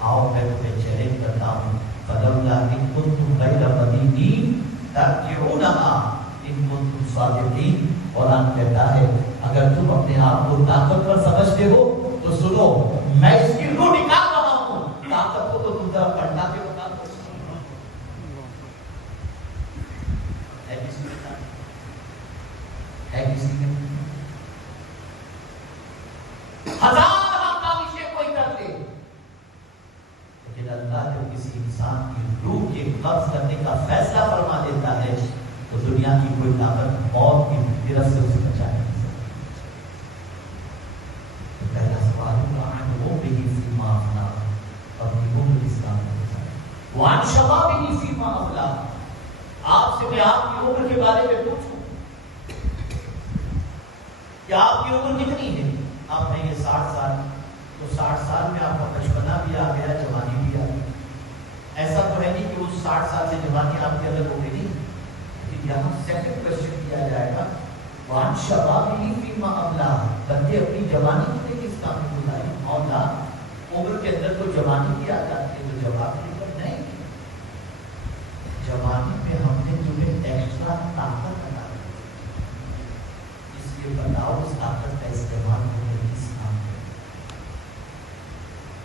آؤ میں تمہیں چیلنج کرتا ہوں، فلولا ان کنتم غیر مدینین ترجعونها ان کنتم صادقین۔ قرآن کہتا ہے اگر تم اپنے آپ کو طاقتور سمجھتے ہو تو سنو، میں اس کی روح نکال رہا ہوں، طاقت کو تو تم ذرا پلٹا کے بتا دو، ہے کسی کے ساتھ، ہے کسی کے ہزار کاوشیں کوئی کر لے، لیکن اللہ جب کسی انسان کی روح کے قبض کرنے کا فیصلہ فرما دیتا ہے تو دنیا کی کوئی طاقت موت کی گرفت سے اسے بچا نہیں سکتی۔ تو پہلا سوال ہوگا وہ بھی فیما افلا، اپنی عمر اسلام میں گزاری، وان شبابہ فیما افلا، آپ سے میں آپ کی عمر کے بارے میں پوچھوں کہ آپ کی عمر کتنی ہے؟ آپ نے یہ 60 سال، تو 60 سال میں آپ کا بچپنا بھی آ گیا، جوانی بھی آ گئی، ایسا تو ہے نہیں کہ اس 60 سال سے جوانی آپ کی الگ ہو گئی، لیکن یہاں سیکنڈ کوشچن کیا جائے گا وان شبابہ فیما افلا، بندے اپنی جوانی کو کس کام میں گزاری؟ مولا عمر کے اندر تو جوانی کی آ جاتی ہے، تو جواب نہیں، جوانی میں ہم نے تمہیں ایکسٹرا طاقت عطا کی، اس لیے بتاؤ اس طاقت کا استعمال تمہیں کس کام میں؟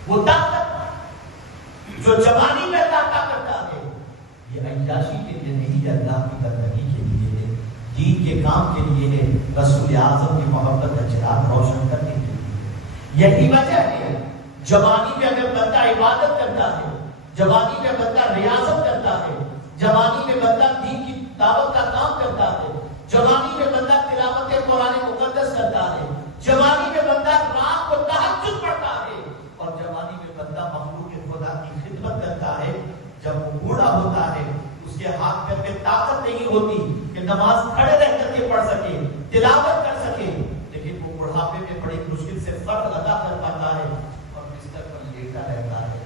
وہ طاقت جو جوانی میں عطا کرتا ہے یہ عیاشی کے لیے نہیں ہے، اللہ کی بندگی کے لیے ہے، دین کے کام کے لیے ہے، رسول اعظم کی محبت کا چراغ روشن کرنے کے لیے۔ یہی وجہ ہے جوانی میں اگر بندہ عبادت کرتا ہے، جوانی میں بندہ ریاضت کرتا ہے، جوانی میں بندہ دین کی دعوت کا کام کرتا ہے، جوانی میں بندہ تلاوت قرآن مقدس کرتا ہے، جوانی میں بندہ رات کو تہجد پڑھتا ہے، اور جوانی میں بندہ مخلوق خدا کی خدمت کرتا ہے، جب وہ بوڑھا ہوتا ہے اس کے ہاتھ پیر میں طاقت نہیں ہوتی کہ نماز کھڑے رہ کر کے پڑھ سکے، تلاوت کر سکے، لیکن وہ بڑھاپے میں بڑی مشکل سے فرض ادا کر پاتا ہے اور بستر پر لیٹا رہتا ہے،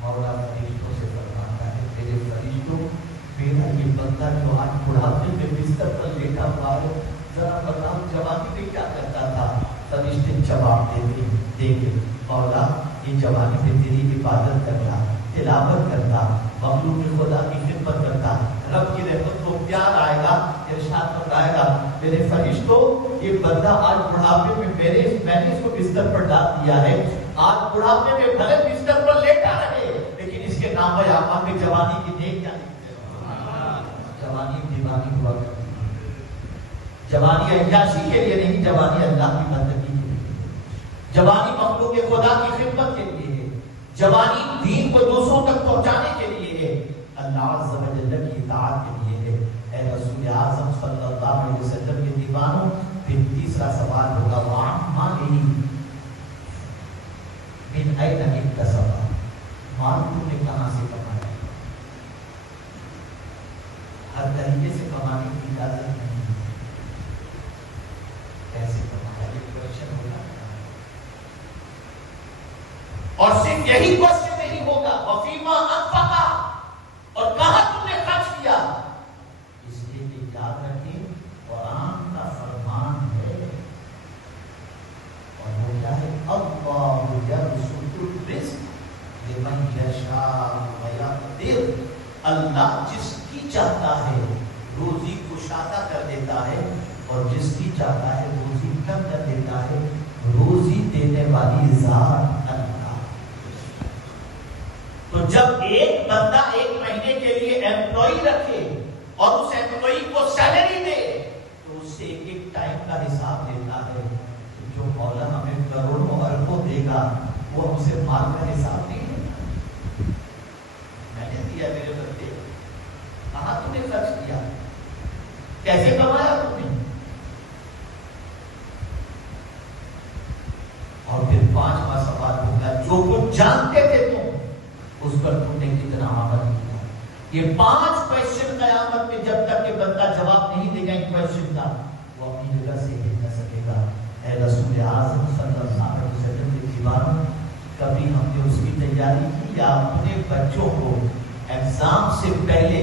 مولا فرشتوں سے فرماتا ہے میرے فرشتوں، میرا یہ بندہ جو آج بڑھاپے میں بستر پر لیٹا ہوا ہے، ذرا بتاؤ جوانی میں کیا کرتا تھا؟ فرشتے جواب دیں گے مولا یہ جوانی میں تیری عبادت کرتا، تلاوت کرتا، مخلوق خدا کی خدمت کرتا، رب کی رحمت کو پیار آئے گا، ارشاد فرمائے گا میرے فرشتوں یہ بندہ آج بڑھاپے میں میں نے اس کو بستر پر ڈال دیا ہے، آج بڑھاپے میں بھلے بستر پر لیٹا رہے لیکن اس کے نام آقا میں جوانی کی نیک کیا جوانی دیوانی ہوا کرتی ہے۔ جوانی عیاشی کے لیے نہیں، جوانی اللہ کی بندگی کے لیے، جوانی مخلوق خدا کی خدمت کے لیے ہے، جوانی دین کو دوسروں تک پہنچانے کے لیے ہے، اللہ عز و جل کی اطاعت کے لیے ہے۔ اے رسول اعظم صلی اللہ علیہ وسلم کے دیوانوں، پھر تیسرا سوال ہوگا وَعَمَّا لِهِ من أين اكتسب، مال تم نے کہاں سے کمایا؟ ہر طریقے سے کمانے کی اجازت نہیں ہے، کیسے کمایا یہ کوشچن ہوگا، اور صرف یہی کوشچن نہیں ہوگا وَفِيمَا أَنفَقَ، اور کہاں تم نے خرچ کیا؟ اس لیے کہ یاد رکھیں قرآن کا فرمان ہے اور وہ کیا ہے اللہ یبسط الرزق لمن یشاء ویقدر، اللہ جس کی چاہتا ہے روزی کشادہ کر دیتا ہے اور جس کی چاہتا ہے روزی کم کر دیتا ہے، روزی دینے والی ذات اللہ۔ تو جب ایک بندہ ایک مہینے کے لیے ایمپلائی رکھے اور اس ایمپلائی کو سیلری دے تو اس سے ایک ایک ٹائم کا حساب لیتا ہے، جو مولا ہمیں کروڑوں اربوں دے گا وہ ہم سے مال کا حساب نہیں لیتا۔ میں نے دیا میرے بندے، کہاں تم نے خرچ کیا، کیسے کمایا تم نے؟ اور پھر پانچواں سوال ہوگا جو کچھ جانتے تھے تم اس پر تم نے کتنا عمل کیا۔ یہ 5 کویسچن قیامت میں جب تک کہ بندہ جواب نہیں دے گا ان کویسچن کا وہ اپنی جگہ سے ہل نہ سکے گا۔ اے رسول اعظم صلی اللہ علیہ وسلم کے دیوانوں، کبھی ہم نے اس کی تیاری کی یا اپنے بچوں کو ایگزام سے پہلے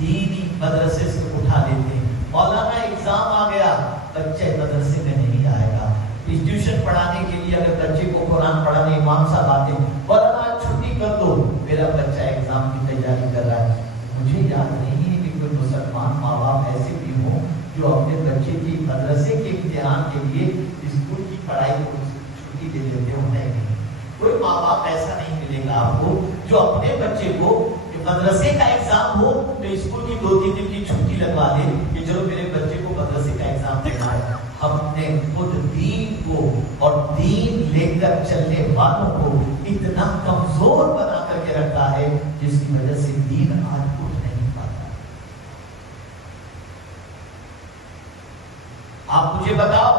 دینی مدرسے سے اٹھا لیتے ہیں؟ مولانا ایگزام آ گیا، بچے مدرسے میں نہیں آئے گا۔ ٹیوشن پڑھانے کے لیے اگر بچے کو قرآن پڑھانے امام صاحب آتے ہیں مولانا چھٹی کر دو، میرا بچہ ایگزام کی تیاری کر رہا ہے۔ مجھے یاد نہیں ہے کہ کوئی مسلمان ماں باپ ایسے بھی ہوں جو اپنے بچے کی مدرسے کے امتحان کے لیے اسکول کی پڑھائی کو چھٹی دے دیتے ہوں۔ نہیں، کوئی ماں باپ ایسا نہیں ملے گا آپ کو جو اپنے بچے کو مدرسے کا ایگزام ہو تو اسکول کی 2-3 دن کی چھٹی لگوا دے کہ چلو میرے بچے کو مدرسے کا ایگزام دینا ہے۔ ہم نے خود دین کو اور دین لے کر چلنے والوں کو اتنا کمزور بنا کر کے رکھا ہے جس کی وجہ سے دین آج اٹھ نہیں پاتا۔ آپ مجھے بتاؤ،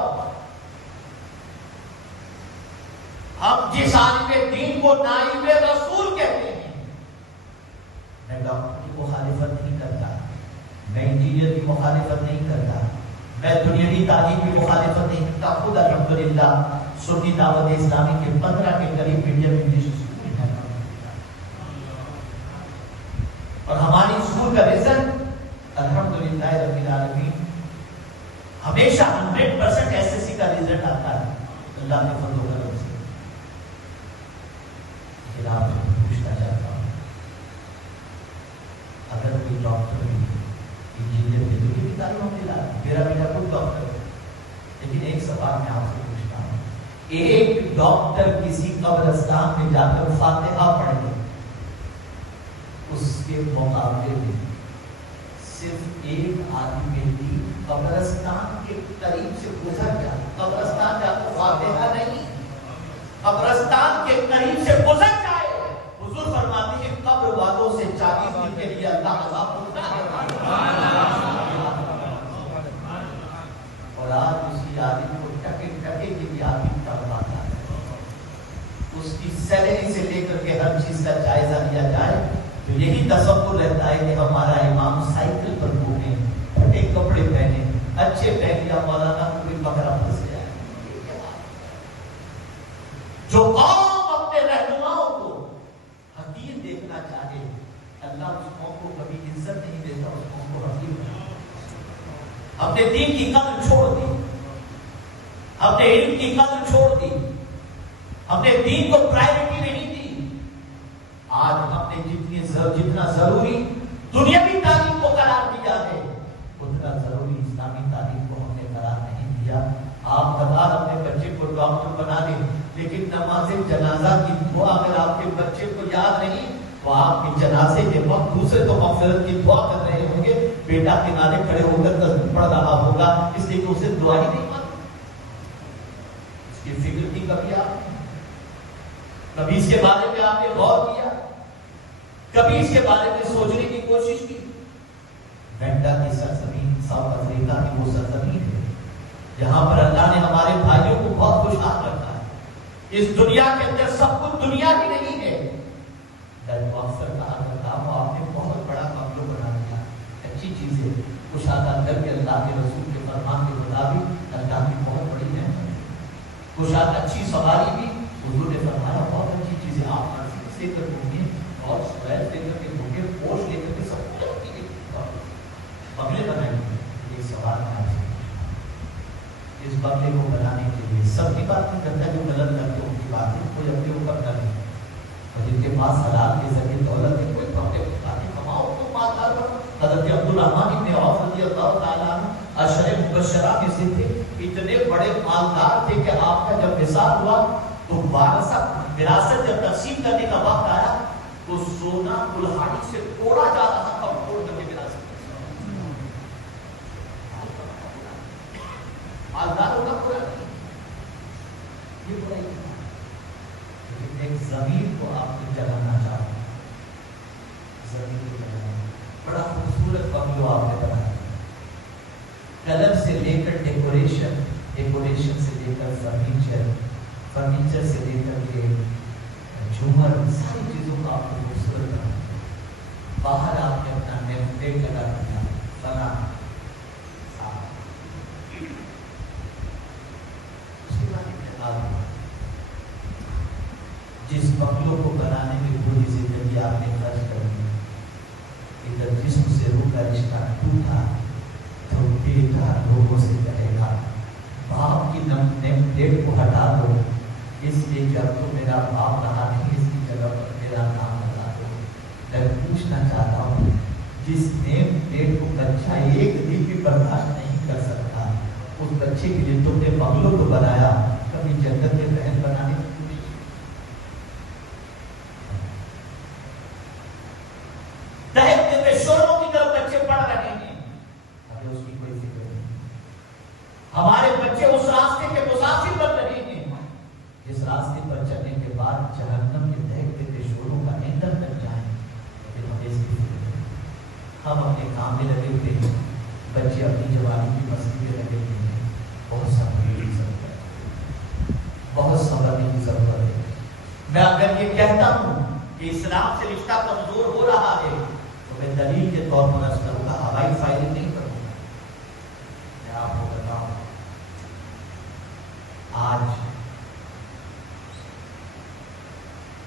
ہم جس عالم دین کو نائب رسول کہتے ہیں، میں ڈاکٹر کی مخالفت نہیں کرتا، میں انجینئر کی مخالفت نہیں کرتا، میں دنیاوی تعلیم کی مخالفت نہیں کرتا۔ خود الحمدللہ سنی دعوت اسلامی کے 15 کے قریب میڈیم انگلش اسکول ہے اور ہماری اسکول کا رزلٹ الحمدللہ رب العالمین ہمیشہ 100% SSC کا رزلٹ آتا ہے اللہ کے فضل و کرم سے۔ لیکن آپ سے پوچھنا چاہتا ہوں، اگر کوئی ڈاکٹر بھی انجینئر بھی تو بھی تعلیم دلا، میرا بیٹا خود ڈاکٹر ہے، لیکن ایک سوال میں آپ سے پوچھتا ہوں، ایک ڈاکٹر کسی قبرستان میں جا کر فاتحہ پڑھ لے، اس کے مقابلے میں صرف ایک آدمی دین قبرستان کے قریب سے گزر گیا، قبرستان جا کر فاتحہ نہیں، قبرستان کے قریب سے گزر جائے، حضور فرماتے ہیں قبر والوں سے 40 دن کے لیے اللہ عذاب اٹھا دیتا ہے۔ اور آج اس کی عادت کو ٹکے ٹکے کے لیے آدمی کرواتا ہے، اس کی سیلری سے لے کر کے ہر چیز کا جائزہ لیا جائے تو یہی تصور رہتا ہے کہ ہمارا امام سائیکل پر گھومے، پھٹے کپڑے پہنے، اچھے پہن یا مولانا کوئی بکرا پھنس جائے۔ جو قوم اپنے رہنماؤں کو حقیر دیکھنا چاہے، اللہ اس قوم کو کبھی عزت نہیں دیتا، اس قوم کو حقیر دیتا۔ اپنے دین کی قدر چھوڑ دی، اپنے علم کی قدر چھوڑ دی، اپنے دین کو پرائیورٹی نہیں دی۔ آج ہم نے جتنا ضروری دنیاوی تعلیم کو قرار دیا ہے اتنا ضروری اسلامی تعلیم کو کو ڈاکٹر بنا دیں، لیکن نماز جنازہ کی دعا اگر آپ کے بچے کو یاد نہیں تو آپ کے جنازے کے وقت دوسرے تو مغفرت کی دعا کر رہے ہوں گے، بیٹا کنارے کھڑے ہو کر تسبیح پڑھ رہا ہوگا، اس لیے کہ اسے دعا ہی نہیں مانگی، اس کی فکر کی کبھی آپ نے، کبھی اس کے بارے میں آپ نے غور کیا، کبھی اس کے بارے میں سوچنے کی کوشش کی؟ وینڈا کی سرزمین ساؤتھ افریقہ کی وہ سرزمین ہے جہاں پر اللہ نے ہمارے بھائیوں کو بہت خوشحال رکھا ہے۔ اس دنیا کے اندر سب کچھ دنیا ہی نہیں ہے، اکثر کہا کرتا ہوں آپ نے بہت بڑا بنگلو بنا دیا، اچھی چیز ہے، کشادہ کر کے اللہ کے رسول کے فرمان کے مطابق اللہ کی بہت بڑی نعمت ہے، کشادہ اچھی سواری بھی حضور نے فرمایا بہت اچھی چیز ہے، آپ مرضی سے کر گھومیے اور سویل لے کر کے گھومیے، پوش لے کر کے سب کچھ بنگلے بنائیں گے۔ ایک سوال ہے آپ سے، اس بنگلے کو بنانے کے لیے سب کی بات نہیں کرتا، جو غلط کرتے ہیں ان کی بات ہے، کوئی اپنے اوپر کر نہیں، اور جن کے پاس حلال کے ذریعے دولت ہے کوئی پکڑے باتیں کماؤ تو مالدار بنو۔ حضرت عبدالرحمن ابن عوف رضی اللہ تعالیٰ عنہ عشرہ مبشرہ میں سے تھے، اتنے بڑے مالدار تھے کہ آپ کا جب وصال ہوا تو وراثت جب تقسیم کرنے کا وقت آیا تو سونا کلہاڑی سے توڑا جا رہا تھا، توڑ کر کے مالداروں کا پورا نہیں، یہ پورا ہی تھا، لیکن ایک زمین کو آپ کو جلانا چاہتے ہیں، زمین کو جلانا، بڑا خوبصورت بنگلو آپ نے بنایا، کلر سے لے کر ڈیکوریشن سے لے کر فرنیچر سے لے کر کے جھومر، ساری چیزوں کو آپ کو خوبصورت بنا، باہر آپ نے اپنا نیم پلیٹ لگا دیا فلاں، جس بنگلوں کو بنانے میں پوری زندگی آپ نے خرچ کر دی، ادھر جسم سے روح کا رشتہ ٹوٹا تو بیٹا لوگوں سے کہے گا باپ کی نیم پلیٹ کو ہٹا دو، اس لیے کہ اب تو میرا باپ رہا نہیں، اس کی جگہ پر میرا نام لگا دو۔ میں پوچھنا چاہتا ہوں، جس نیم پلیٹ کو بچہ ایک دن بھی برداشت نہیں کر سکتا، اس بچے کے لیے تم نے بنگلوں کو بنایا، کبھی جنت میں محل بنانے کی کوشش؟ دہتے میں شوروں کی طرف بچے پڑھ رہے ہیں، ہمیں اس کی کوئی فکر نہیں، ہمارے بچے اس راستے کے مسافر بن رہے ہیں جس راستے پر چلنے کے بعد جہنم کے دہتے شوروں کا ایندھن بن جائیں، لیکن ہمیں اس کی فکر نہیں، ہم اپنے کام میں لگے ہوئے ہیں، بچے اپنی جوانی کی مستی میں لگے ہوئے ہیں، بہت صبر کی ضرورت ہے، بہت صبر کی ضرورت ہے۔ میں اگر یہ کہتا ہوں کہ اسلام سے رشتہ کمزور ہو رہا ہے تو میں دلیل کے طور پر عرض کروں گا، ہوائی فائرنگ نہیں کروں گا، میں آپ کو بتاؤں آج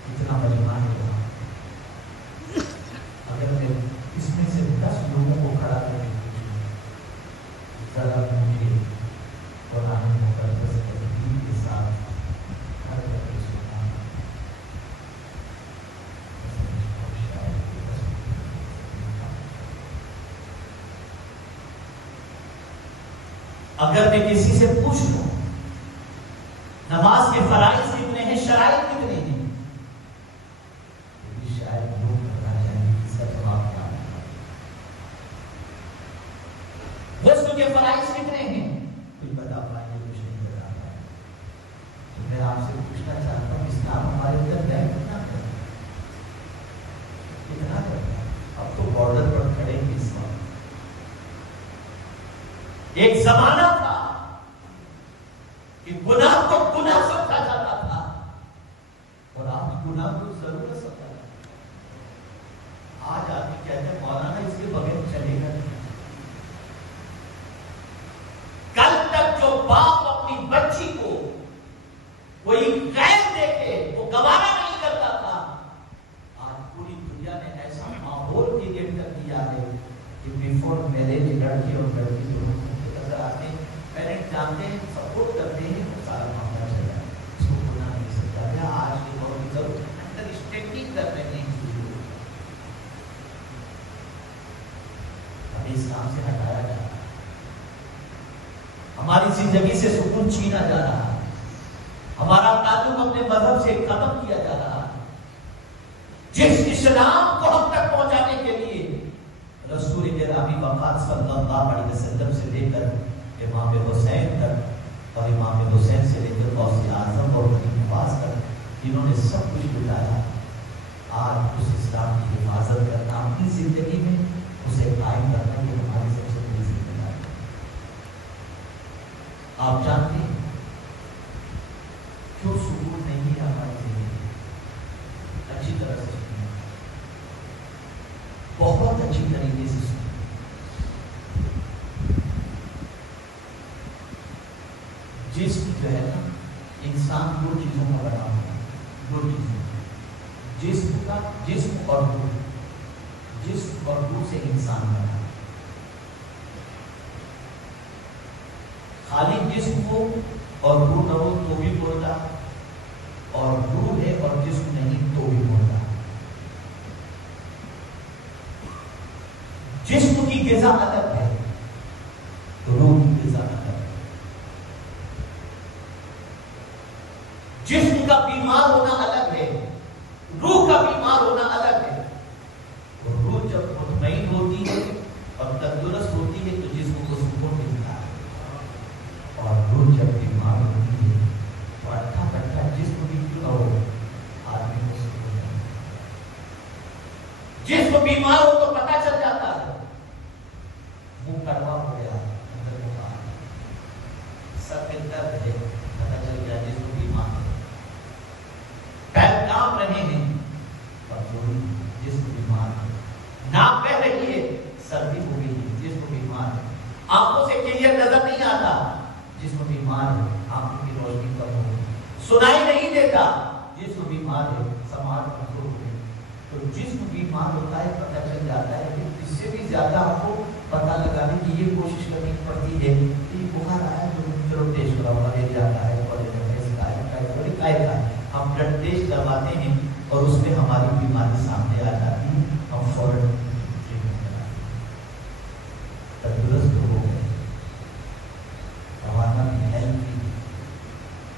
اتنا مجمع ہے، اگر میں اس میں سے 10 لوگوں کو کھڑا کر کے پوچھوں ذرا مجھے قرآن مقدس تدبیر کے ساتھ ہر کر کے سنا، اگر میں کسی سے پوچھ لوں نماز کے فرائض کتنے ہیں، شرائط کتنے ہیں، شاید لوگ بتا جائیں گے اس کا جواب کیا ہے۔ غسل کے فرائض کتنے ہیں، کوئی بتا پائیں گے، کچھ نہیں بتا پائیں گے۔ تو میں آپ سے پوچھنا چاہتا ہوں، اسلام ہمارے اندر ہے کتنا کرتا ہے؟ اب تو بارڈر پر کھڑے ہیں اس وقت، ایک زمانہ تھا کہ گناہ کو گناہ سمجھا جاتا تھا اور آج گناہ کو ضرورت سمجھا جاتا ہے۔ آج آدمی کہتے ہیں مولانا اس کے بغیر چلے گا نہیں۔ کل تک جو باپ اپنی بچی کو کوئی قید دے کے وہ گوارا نہیں کرتا تھا، آج پوری دنیا نے ایسا ماحول کریٹ کر دیا ہے کہ بیفور میرج لڑکی اور لڑکی دونوں نظر آتے ہیں، پیرنٹ جانتے ہیں، سپورٹ کرتے ہیں، سارا معاملہ چل رہا ہے، اس کو ہونا نہیں سکتا ہے۔ آج کے دور کی ضرورت انڈرسٹینڈنگ کر رہے ہیں، ہمیں اسلام سے ہٹایا جا رہا ہے، ہماری زندگی سے سکون چھینا جا رہا ہے۔ ہمارا تعلق اپنے مذہب سے ختم کیا جا رہا ہے. جس اسلام کو ہم تک پہنچانے کے لیے رسول گرامی وفات صلی اللہ علیہ وسلم سے لے کر امام حسین تک اور امام حسین سے لے کر غوث اعظم اور نواز تک جنہوں نے سب کچھ بتایا، آج اس اسلام کی حفاظت کرنا اپنی زندگی میں اسے قائم کرنا یہ ہماری سب سے بڑی ذمہ داری ہے. آپ جانتے ہیں کیوں سکون نہیں ہے ہماری زندگی؟ اچھی طرح سے سنیں، بہت اچھی طریقے سے سنیں. جسم جو ہے نا، انسان دو چیزوں کا بنا ہوا ہے، دو چیزوں، جسم اور روح. جسم اور روح سے انسان بنا. خالی جسم ہو اور روح نہ ہو تو بھی بولتا، اور روح ہے اور جسم نہیں تو بھی بولتا. جسم کی غذا الگ ہے، روح کی غذا الگ ہے. جسم کا بیمار ہونا الگ ہے، روح کا بیمار ہونا الگ ہے. روح جب مطمئن ہوتی ہے اور تندرست ہوتی ہے تو جسم کو سکون ملتا ہے، اور روح جب بیمار ہوتی ہے تو اٹھا کٹھا جسم بھی کیوں نہ ہو آدمی کو سکون نہیں. جسم بیمار ہو تو پتہ چل جاتا ہے، منہ کڑوا ہو گیا، اندر بخار، سر میں درد ہے، پتہ چل گیا جسم بیمار ہے. پیر کام رہے ہیں کمزوری، جسم بیمار ہے. ناک بہہ رہی ہے، سردی ہو گئی ہے، جسم بیمار ہے. آنکھوں سے کلیئر نظر نہیں آتا، جسم بیمار ہے، آنکھوں کی روشنی کم ہو گئی. سنائی نہیں دیتا، جسم بیمار ہے، سماعت کمزور ہو گئی. تو جسم بیمار ہوتا ہے، پتہ چل جاتا ہے کہ اس سے بھی زیادہ آپ کو پتہ لگانے کی یہ کوشش کرنی پڑتی ہے کہ بخار آیا تو چلو ٹیسٹ کراؤ، ملیریا کا ہے، کا ہے. ہم بلڈ ٹیسٹ کرواتے ہیں اور اس میں ہماری بیماری سامنے آ جاتی ہے، ہم فوراً ٹریٹمنٹ کراتے ہیں. تندرست ہو گئے، روانہ بھی ہیلتھ بھی،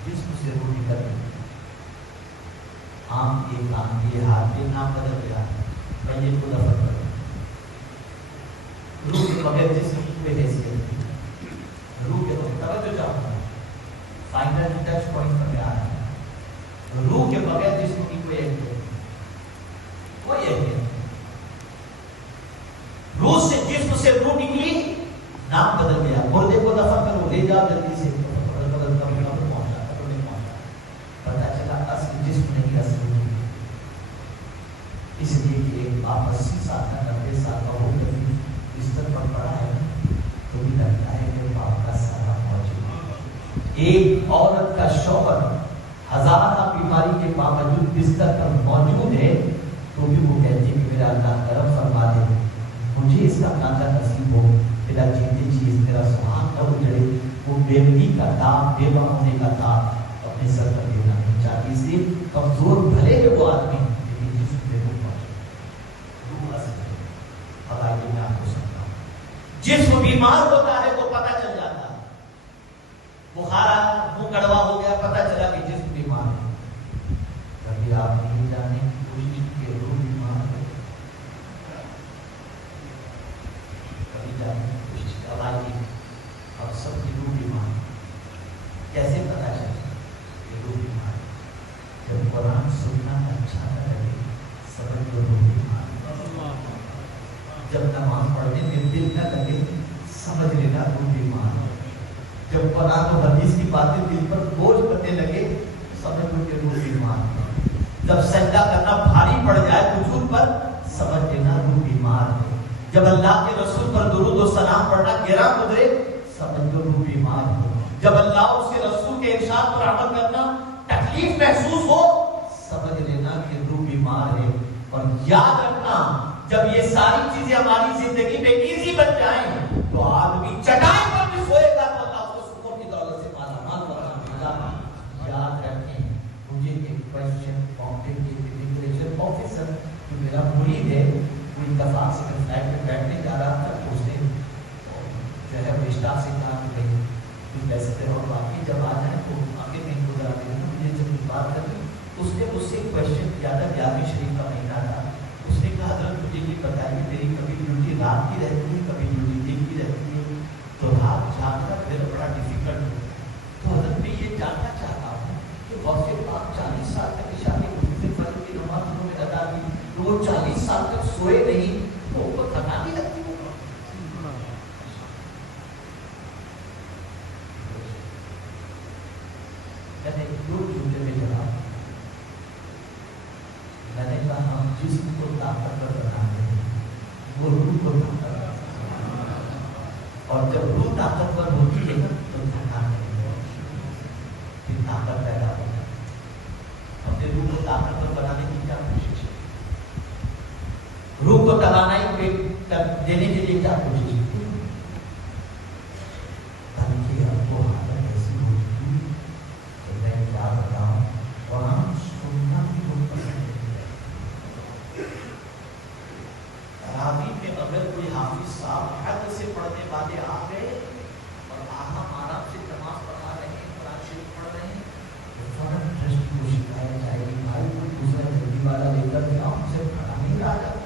جسم سے روح نکل گئی. آنکھ کے کان کے ہاتھ کے نام بدل گیا، میت کو دفن کر دیا. روح کے بغیر جسم کی کوئی حیثیت نہیں. روح کے بغیر توجہ چاہتا ہوں، فائنل ٹچ پوائنٹ پر میں آ رہا ہے. روح کے بغیر جسم کی کوئی اہمیت نہیں، کوئی اہمیت نہیں. روح سے جسم سے روح نکلی، نام بدل گیا. مردے کو دفن کرو، لے جاؤ جلدی سے، بدل کر پہنچا تو نہیں پہنچا. پتا چلا اصل جسم نہیں، اصل روح. اس لیے کہ ایک باپ 80 سال کا 90 سال کا ہو کر بھی بستر پر پڑا ہے تو بھی لگتا ہے کہ باپ کا سارا موجود ہے. ایک عورت کا شوہر ہزارہ بیماری کے باوجود بستر پر موجود ہے تو بھی وہ کہتی ہے کہ میرا اللہ کرم فرما دے، مجھے اس کا کانٹا نصیب ہو، میرا جیتے چیز میرا سبحان نہ اجڑے. وہ بیوی کا دام، بیوہ ہونے کا دام اپنے سر پر لینا نہیں چاہتی. اس لیے کمزور بھلے کہ وہ آدمی لیکن جسم پہ روح پہنچے. روح اصل ہے. اللہ یہ میں آپ کو سمجھا ہوں. جسم بیمار ہوتا ہے تو پتہ چل جاتا ہے. بخار آیا، منہ کڑوا ہو گیا، پتہ چلا کہ جسم بیمار ہے. کبھی آپ نہیں جانے کی کوشش کی روح بیمار ہے، کبھی جانے کی کوشش کی اب سب کی روح بیمار ہے. کیسے پتہ چلا کہ روح بیمار ہے؟ جب قرآن سننا اچھا نہ لگے سمجھ لو روح بیمار ہے. جب نماز پڑھنے میں دل نہ لگے سمجھ لینا روح بیمار ہے. جب قرآن و حدیث کی باتیں دل پر بوجھ بننے لگے سمجھ لو کہ روح بیمار ہے. جب سجدہ کرنا بھاری پڑ جائے وجود پر سمجھ لینا روح بیمار ہے. جب اللہ کے رسول پر درود و سلام پڑھنا گرا گزرے سمجھ لو روح بیمار ہے. جب اللہ اس کے رسول کے ارشاد پر عمل کرنا تکلیف محسوس ہو سمجھ لینا کہ روح بیمار ہے. اور یاد رکھنا جب یہ ساری چیزیں ہماری زندگی میں ایزی بن جائیں تو آدمی چٹائی پر بھی سوئے گا تو اللہ کو سکون کی دولت سے مالا مال بنا. یاد رکھیں مجھے ایک کوشچن امیگریشن آفیسر جو میرا مرید ہے وہ اتفاق سے میں فلائٹ میں بیٹھنے جا رہا تھا تو اس نے جو ہے وہ اسٹاف سے کہا کہ بھائی کچھ پیسے سے اور باقی جب آ جائیں تو آگے میں کو ذرا دینا مجھے جب بات کر رہی اس نے مجھ سے ایک کوشچن کیا تھا 11ویں شریف کا مہینہ تھا. اس نے کہا حضرت مجھے یہ بتائیے میری کبھی ڈیوٹی رات کی رہتی ہے کبھی ڈیوٹی دن کی رہتی ہے تو رات جاگنا میرا بڑا ڈیفیکلٹ ہو. تو حضرت میں یہ جاننا چاہتا ہوں کہ غوث پاک 40 سال تک شادی سے فرض کی نماز انہوں نے ادا کی تو وہ 40 سال تک سوئے نہیں تو ان کو تھکان نہیں لگتی. میں نے دو جملے میں جواب میں نے کہا ہم جسم کو طاقتور بناتے ہیں وہ روح کو طاقتور اور جب روح طاقتور ہوتی ہے نا تو تھکان نہیں ہوتی پھر طاقت پیدا ہوتی ہے. اپنے روح کو طاقتور بنانے کی کیا کوشش ہے؟ روح کو توانائی دینے کے لیے کیا کوشش ہے؟ بلکہ اب وہ حالت ایسی ہو چکی کہ میں کیا بتاؤں قرآن سننا بھی بہت پسند ہے. تراویح میں اگر کوئی حافظ صاحب حد سے پڑھنے والے آ گئے اور آرام سے نماز پڑھا رہے ہیں قرآن شریف پڑھ رہے ہیں تو فوراً ٹرسٹی کو شکایت جائے گی بھائی کوئی دوسرا جلدی والا لے کر کے آؤ اسے پڑھا نہیں رہا جاتا.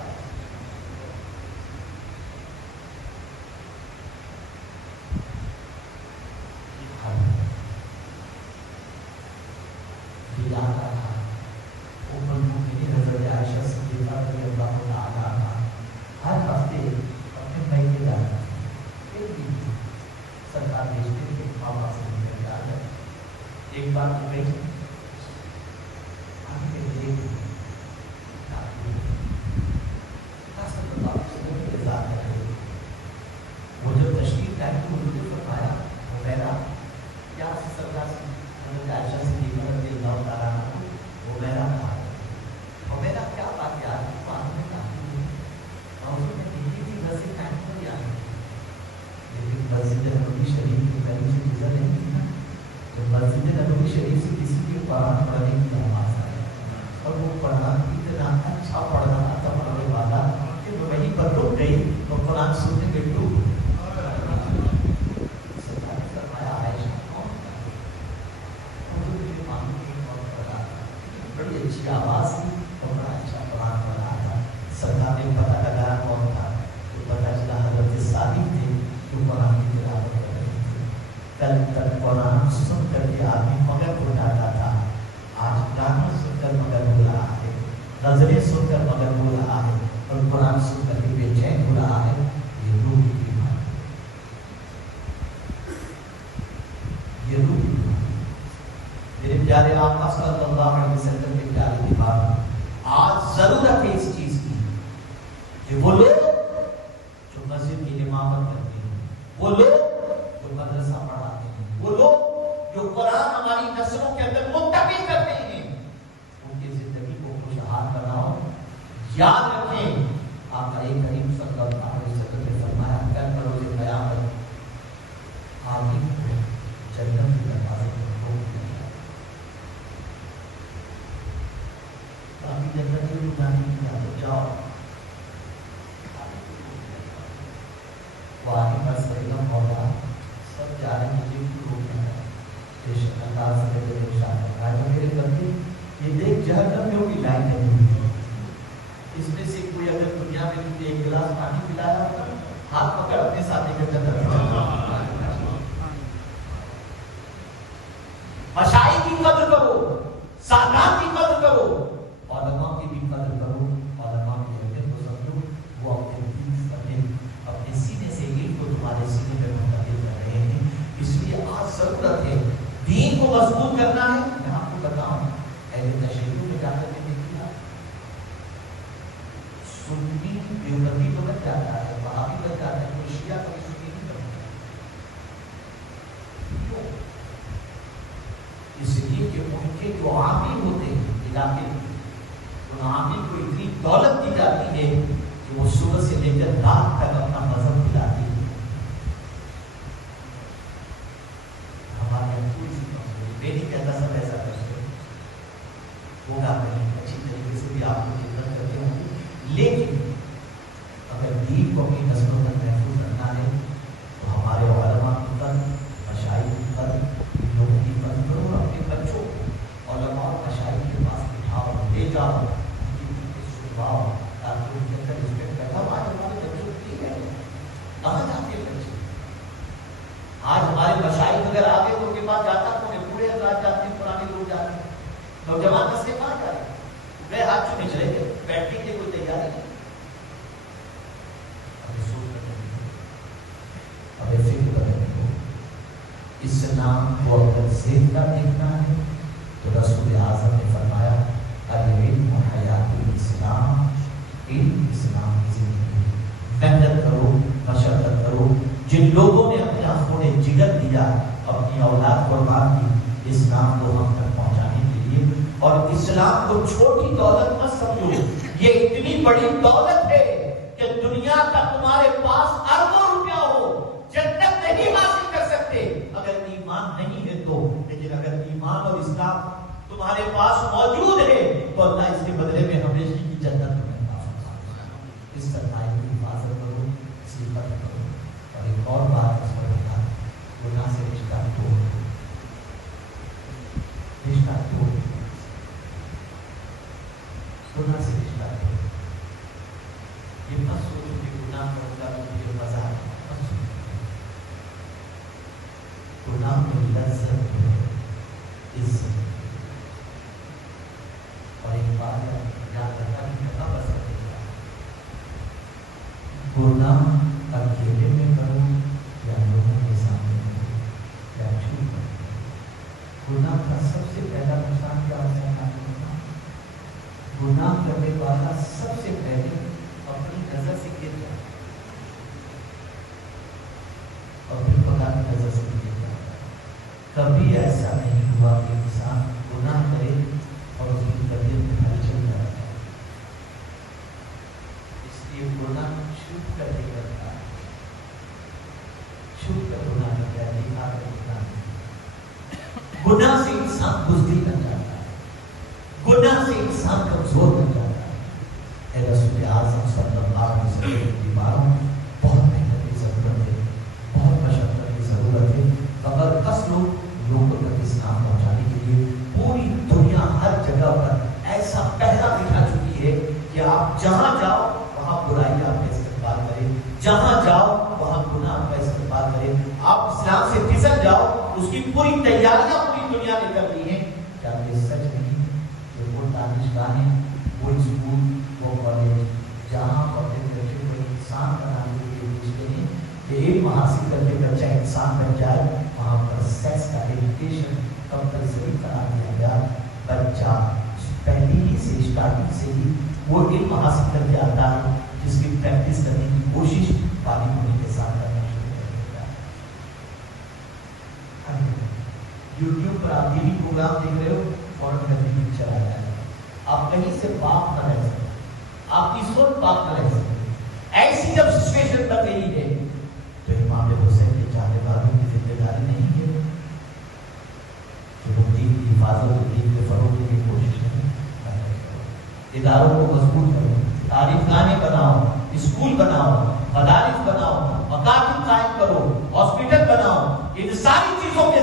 پیارے آقا صلی اللہ علیہ وسلم کے پیارے کی بات آج ضرورت ہے اس چیز کی کہ وہ لوگ جو مسجد کی امامت کرتے ہیں وہ لوگ جو مدرسہ پڑھاتے ہیں وہ لوگ جو قرآن ہماری نسلوں کے اندر منتقل کرتے ہیں ان کی زندگی کو خوشحال بناؤ. یاد رکھیں آقا کریم صلی اللہ علیہ وسلم نے فرمایا کل بروز قیامت آدمی کو جنت کی دروازے پر روک دیا جنت کی دکان تو جاؤ وہ آگے بس رہے گا مولا سب جا رہے ہیں مجھے کیوں روکنا ہے بے شک اللہ سے میرے ارشاد فرمایا میرے بندے یہ دیکھ جہنم میں کوئی لائن نہیں ہوئی اس میں سے کوئی اگر دنیا میں تجھے ایک گلاس پانی پلایا ہاتھ پکڑ اپنے ساتھی کے جنت مشائخ کی قدر کرو سادات کی قدر کرو علماء کی بھی قدر کرو علماء کی اہمیت کو سمجھو وہ اپنے سینے سے علم کو تمہارے سینے میں منتقل کر رہے ہیں. اس لیے آج ضرورت ہے دین کو مضبوط کرنا ہے. میں آپ کو بتاؤں اہل تشیع میں جا کر کے دیکھیے سنی دیوبندی تو بن جاتا ہے وہابی بن جاتا ہے کوئی شیعہ کوئی سنی نہیں بنتا. کیوں؟ اس لیے کہ ان کے جو عامل ہوتے ہیں علاقے میں ان عامل کو اتنی دولت دی جاتی ہے کہ وہ صبح سے لے کر رات تک اپنا مذہب دلاتی ہے. ہمارے یہاں کوئی سی کمزوری میں نہیں کہتا سب ایسا کرتے ہوگا نہیں اچھی طریقے سے بھی آپ کو خدمت کرتے ہوں گے لیکن اگر دین کو اپنی نسلوں تک محفوظ رکھنا ہے تو ہمارے علماء کی قدر مشائخ کی قدر زندہ دیکھنا ہے تو رسول اعظم نے فرمایا العلم حیات الاسلام، علم اسلام کی زندگی ہے۔ محنت کرو، مشقت کرو۔ جن لوگوں نے اپنا خون جگر دیا، اپنی اولاد قربان کی اسلام کو ہم تک پہنچانے کے لیے، اور اسلام کو چھوٹی دولت مت سمجھو، یہ اتنی بڑی دولت ہے کہ دنیا کا تمہارے پاس اربوں روپیہ ہو، جنت نہیں حاصل کر سکتے اگر ایمان نہیں ہے تو، لیکن اگر ایمان اور اسلام تمہارے پاس موجود ہے تو اللہ اس کے بدلے میں ہمیشہ کی جنت تمہیں عطا فرمائے۔ اس سرمایہ کی حفاظت کرو، اس کی قدر کرو۔ اور ایک اور بات اس پر بتا، گناہ سے رشتہ توڑ، رشتہ توڑ، گناہ سے رشتہ توڑ۔ یہ مت سوچو کہ گناہ کروں گا تو مجھے مزہ آئے، مت سوچو۔ گناہ میں لذت ہے، عزت ہے۔ اور ایک بات یاد رکھنا کہ کرنا پسند ہے، گناہ اکیلے میں کرو یا لوگوں کے سامنے کرو یا چھپ کرو۔ گناہ کا سب سے پہلا نقصان کیا ہوتا ہے؟ گناہ کرنے والا سب سے پہلے اپنی نظر سے گر جاتا ہے اور پھر خدا کی نظر سے گر جاتا ہے۔ کبھی ایسا نہیں ہوا کہ انسان گناہ کرے اور اس کی طبیعت میں ہلچل نہ رہے۔ اس لیے گناہ چھپ کر کے کرتا ہے، چھپ کر گناہ کرتا ہے، دکھا کر گناہ نہیں۔ گناہ سے انسان بزدل بن جاتا ہے، گناہ سے انسان کمزور بن جاتا ہے۔ اے رسول اعظم صلی اللہ علیہ وسلم کی دیواروں بہت محنت کی ضرورت ہے، بہت مشقت کی ضرورت ہے۔ اگر کس لوگوں تک اسلام پہنچانے کے لیے پوری دنیا ہر جگہ پر ایسا پہرا دکھا چکی ہے کہ آپ جہاں جاؤ وہاں برائی آپ کا استقبال کریں، جہاں جاؤ وہاں گناہ آپ کا استقبال کریں۔ آپ اسلام سے پھسل جاؤ، اس کی پوری تیاریاں پوری دنیا نے کر لی ہیں۔ کیا یہ سچ نہیں کہ وہ دانشگاہیں، وہ اسکول، وہ کالج جہاں پڑھتے بچے کو انسان بنانے کے لیے پوچھتے ہیں کہ علم حاصل کر کے بچہ انسان بن جائے، وہاں پر سیکس کا ایجوکیشن کمپلسری قرار دیا گیا۔ بچہ پہلی سے اسٹارٹنگ سے ہی وہ علم حاصل کر کے آتا ہے جس کی پریکٹس کرنے کی کوشش بالغ ہونے کے ساتھ کرنا شروع کر دیتا ہے۔ یوٹیوب پر آپ ٹی وی پروگرام دیکھ رہے ہو، فوراً ٹی وی چلا جائے، آپ کہیں سے پاک نہ رہ سکتے، آپ کی سوچ پاک نہ رہ سکتے۔ ایسی جب سچویشن بن گئی ہے تو امام حسین کے چاہنے والوں کی ذمہ داری نہیں ہے کہ وہ دین کی حفاظت اور دین کے فروغ کے لیے کوشش کریں۔ اداروں کو مضبوط کرو، تعلیم خانے بناؤ، اسکول بناؤ، مدارس بناؤ، مکاتب قائم کرو، ہاسپٹل بناؤ۔ ان ساری چیزوں کے